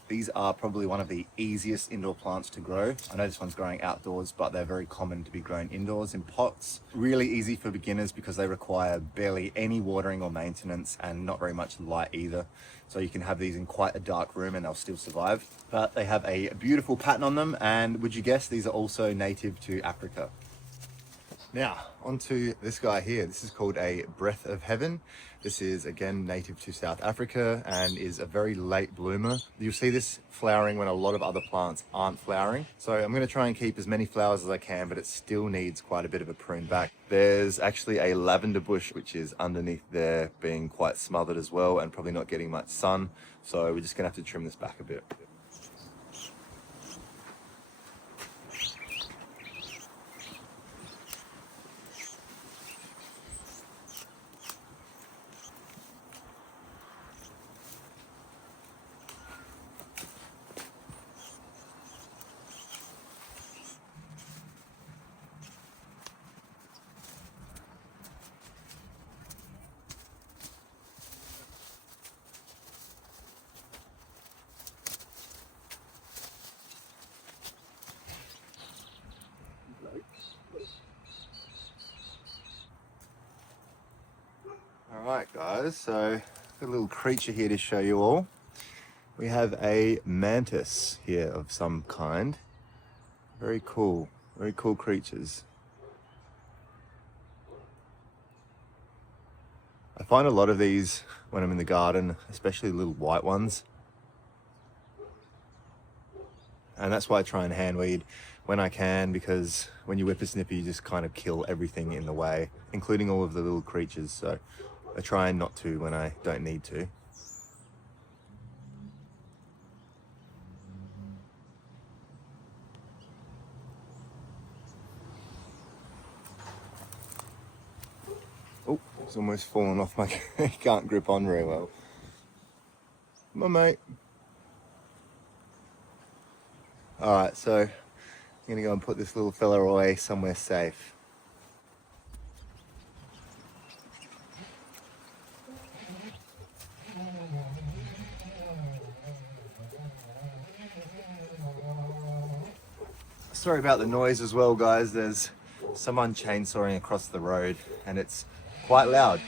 These are probably one of the easiest indoor plants to grow. I know this one's growing outdoors, but they're very common to be grown indoors in pots. Really easy for beginners because they require barely any watering or maintenance and not very much light either. So you can have these in quite a dark room and they'll still survive. But they have a beautiful pattern on them, and would you guess these are also native to Africa? Now, onto this guy here. This is called a breath of heaven. This is, again, native to South Africa and is a very late bloomer. You'll see this flowering when a lot of other plants aren't flowering. So I'm going to try and keep as many flowers as I can, but it still needs quite a bit of a prune back. There's actually a lavender bush, which is underneath there, being quite smothered as well and probably not getting much sun. So we're just going to have to trim this back a bit. Alright guys, so a little creature here to show you all. We have a mantis here of some kind. Very cool creatures. I find a lot of these when I'm in the garden, especially little white ones. And that's why I try and hand weed when I can, because when you whippersnipper, you just kind of kill everything in the way, including all of the little creatures. So I try not to when I don't need to. Oh, it's almost fallen off my... can't grip on very well. Come on, mate. Alright, so I'm gonna go and put this little fella away somewhere safe. Sorry about the noise as well, guys. There's someone chainsawing across the road and it's quite loud.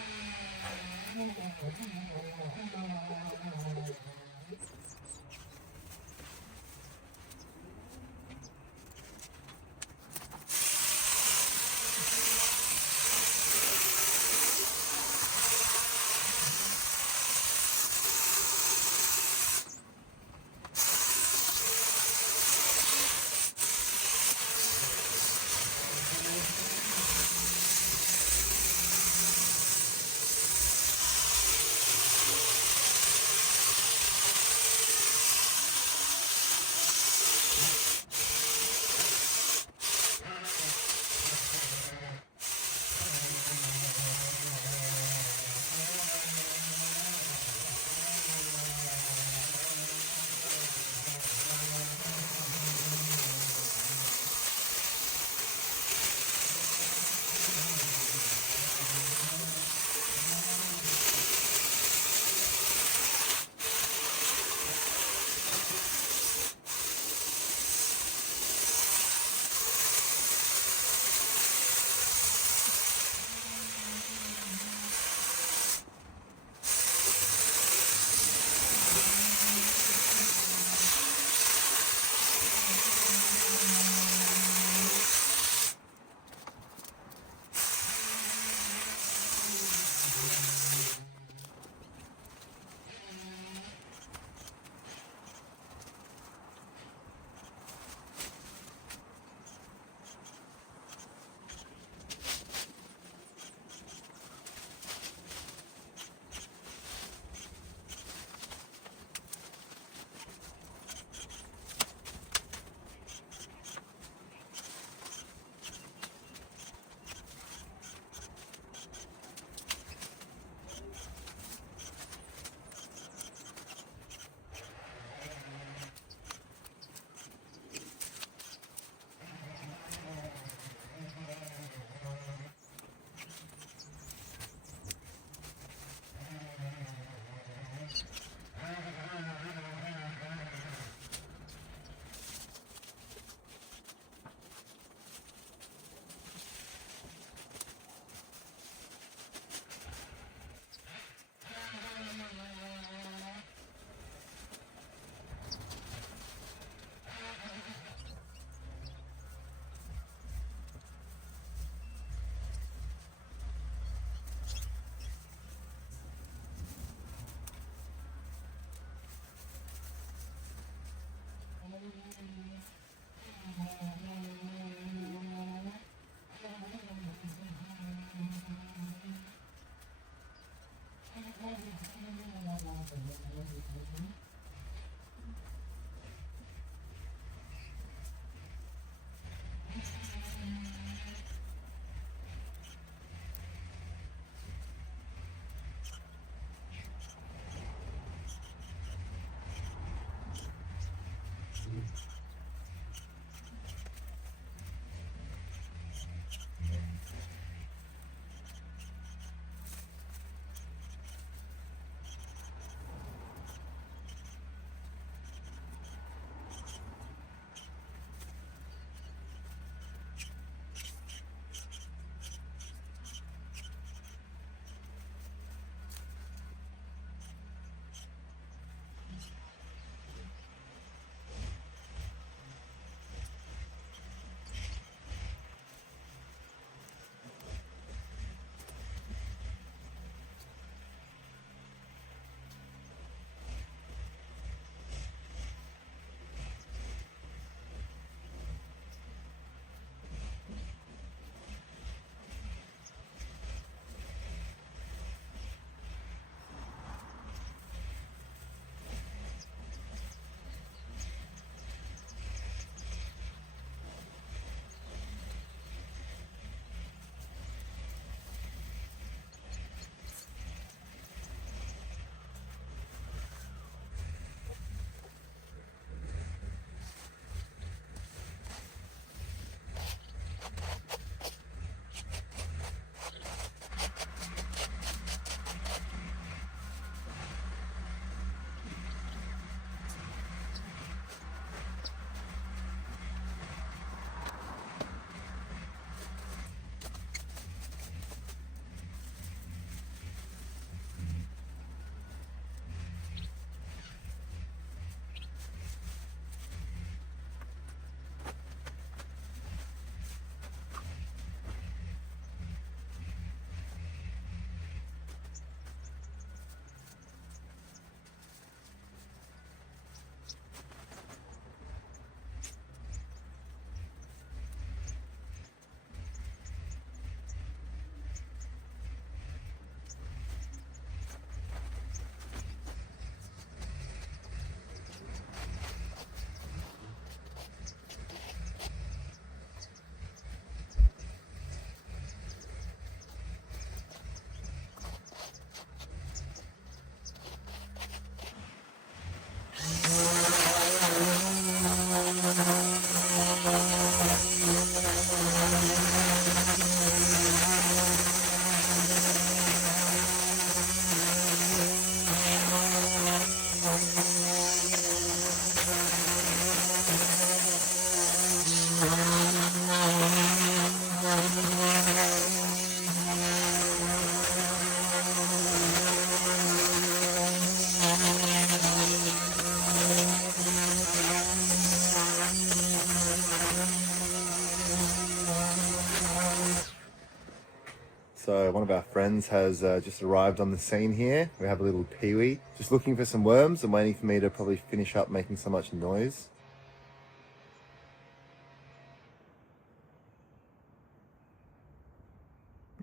So one of our friends has just arrived on the scene here. We have a little peewee, just looking for some worms and waiting for me to probably finish up making so much noise.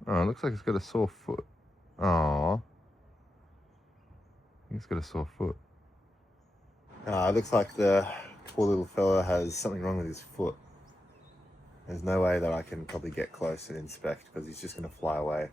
Oh, it looks like it's got a sore foot. Oh, it's got a sore foot. It looks like the poor little fella has something wrong with his foot. There's no way that I can probably get close and inspect because he's just going to fly away.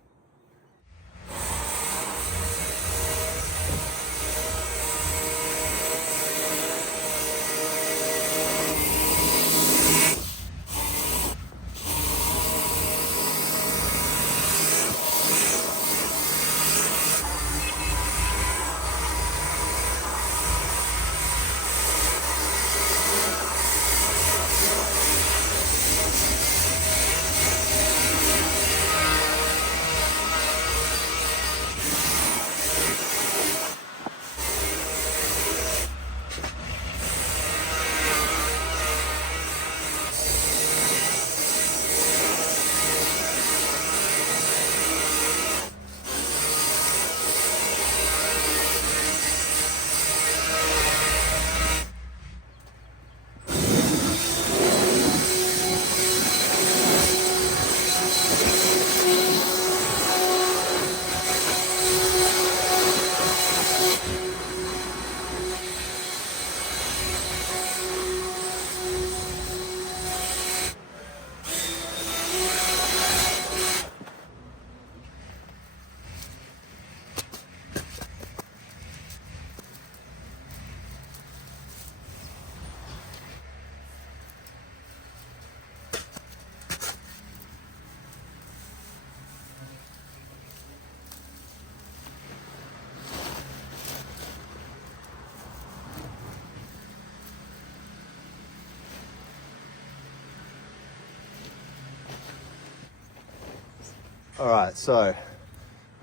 All right, so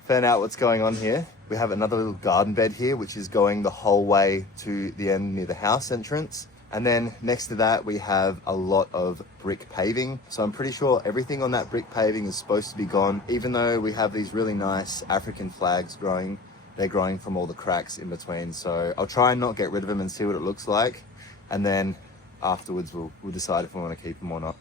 found out what's going on here. We have another little garden bed here, which is going the whole way to the end near the house entrance. And then next to that, we have a lot of brick paving. So I'm pretty sure everything on that brick paving is supposed to be gone, even though we have these really nice African flags growing. They're growing from all the cracks in between. So I'll try and not get rid of them and see what it looks like. And then afterwards, we'll decide if we want to keep them or not.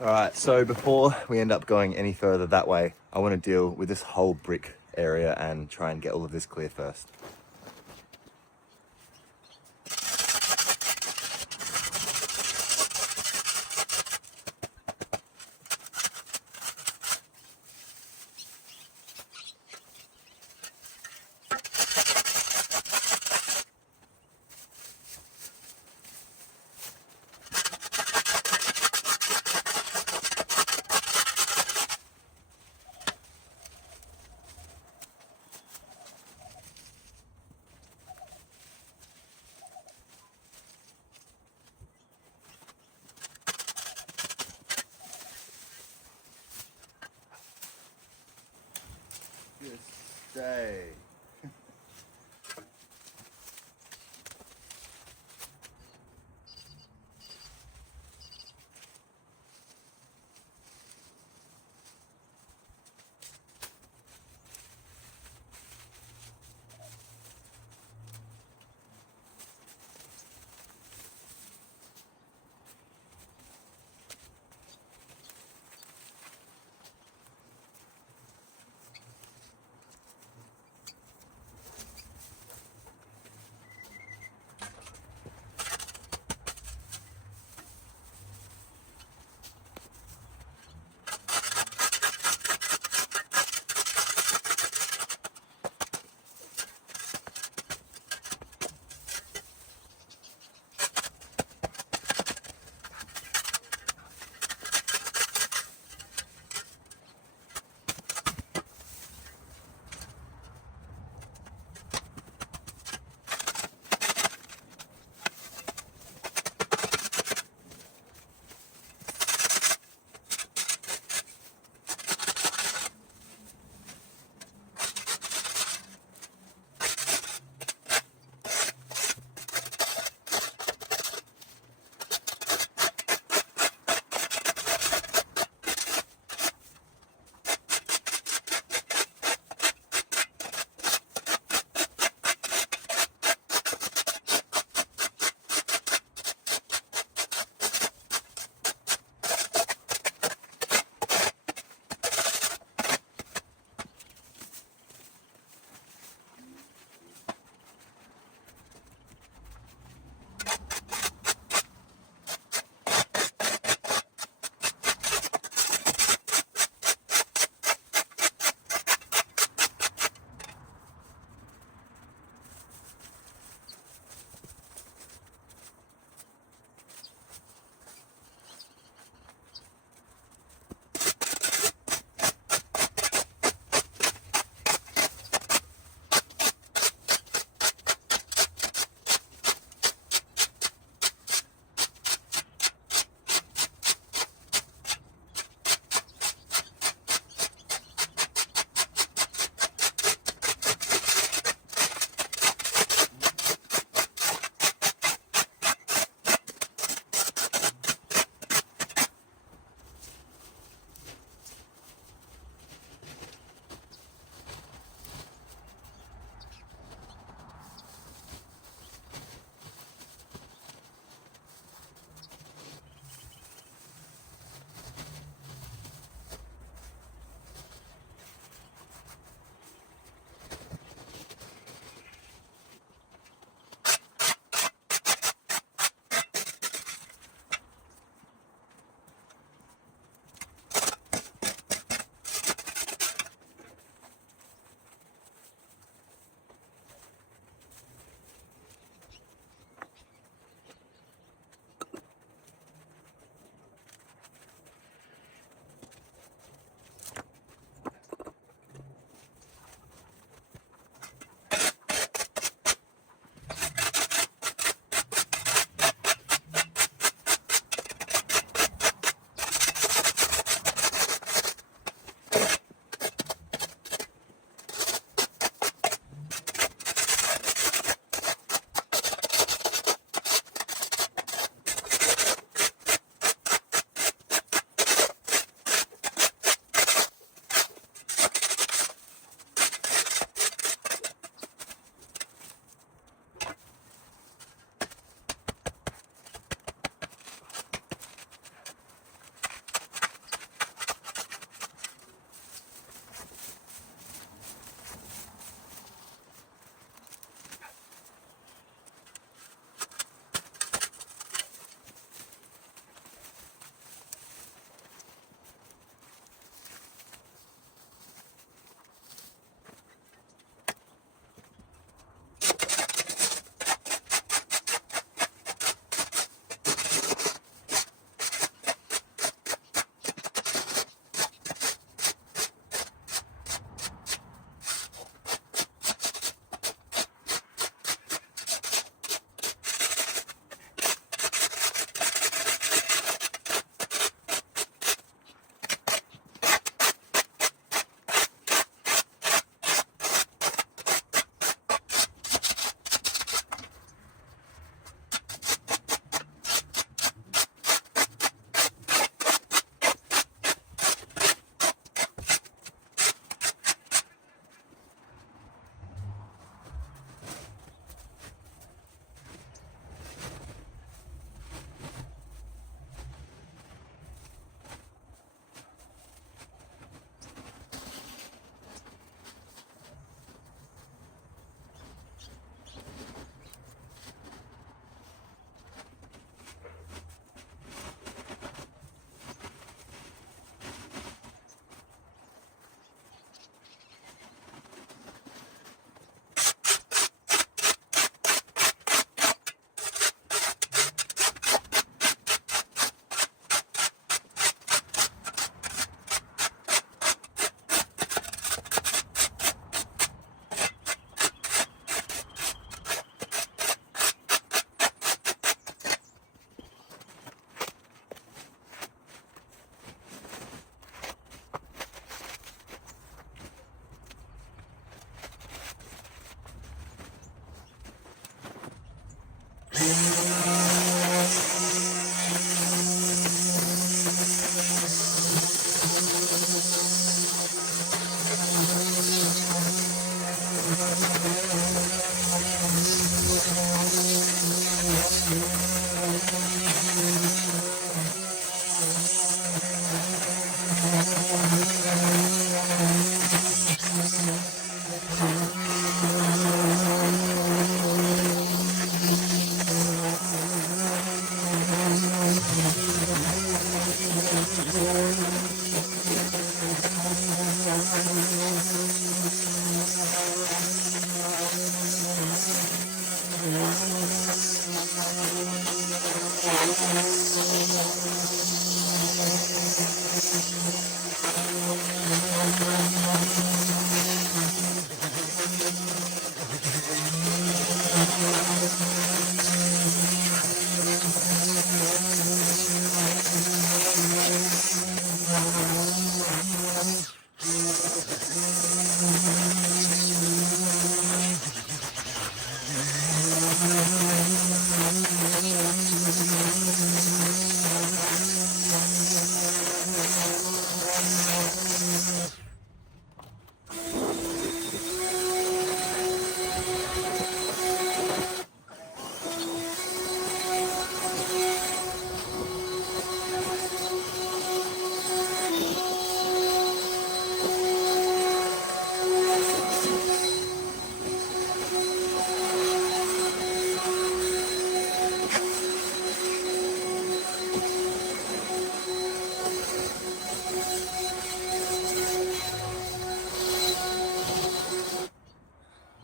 All right, so before we end up going any further that way, I want to deal with this whole brick area and try and get all of this clear first. Just stay.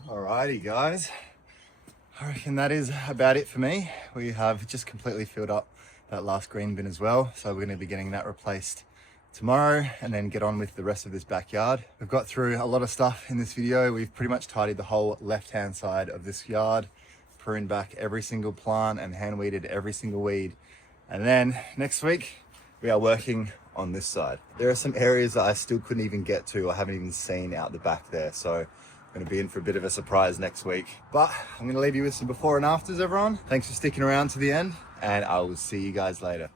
Alrighty guys, I reckon that is about it for me. We have just completely filled up that last green bin as well, so we're going to be getting that replaced tomorrow and then get on with the rest of this backyard. We've got through a lot of stuff in this video. We've pretty much tidied the whole left hand side of this yard, pruned back every single plant and hand weeded every single weed, and then next week we are working on this side. There are some areas that I still couldn't even get to, I haven't even seen out the back there, so I'm going to be in for a bit of a surprise next week. But I'm going to leave you with some before and afters, everyone. Thanks for sticking around to the end, and I will see you guys later.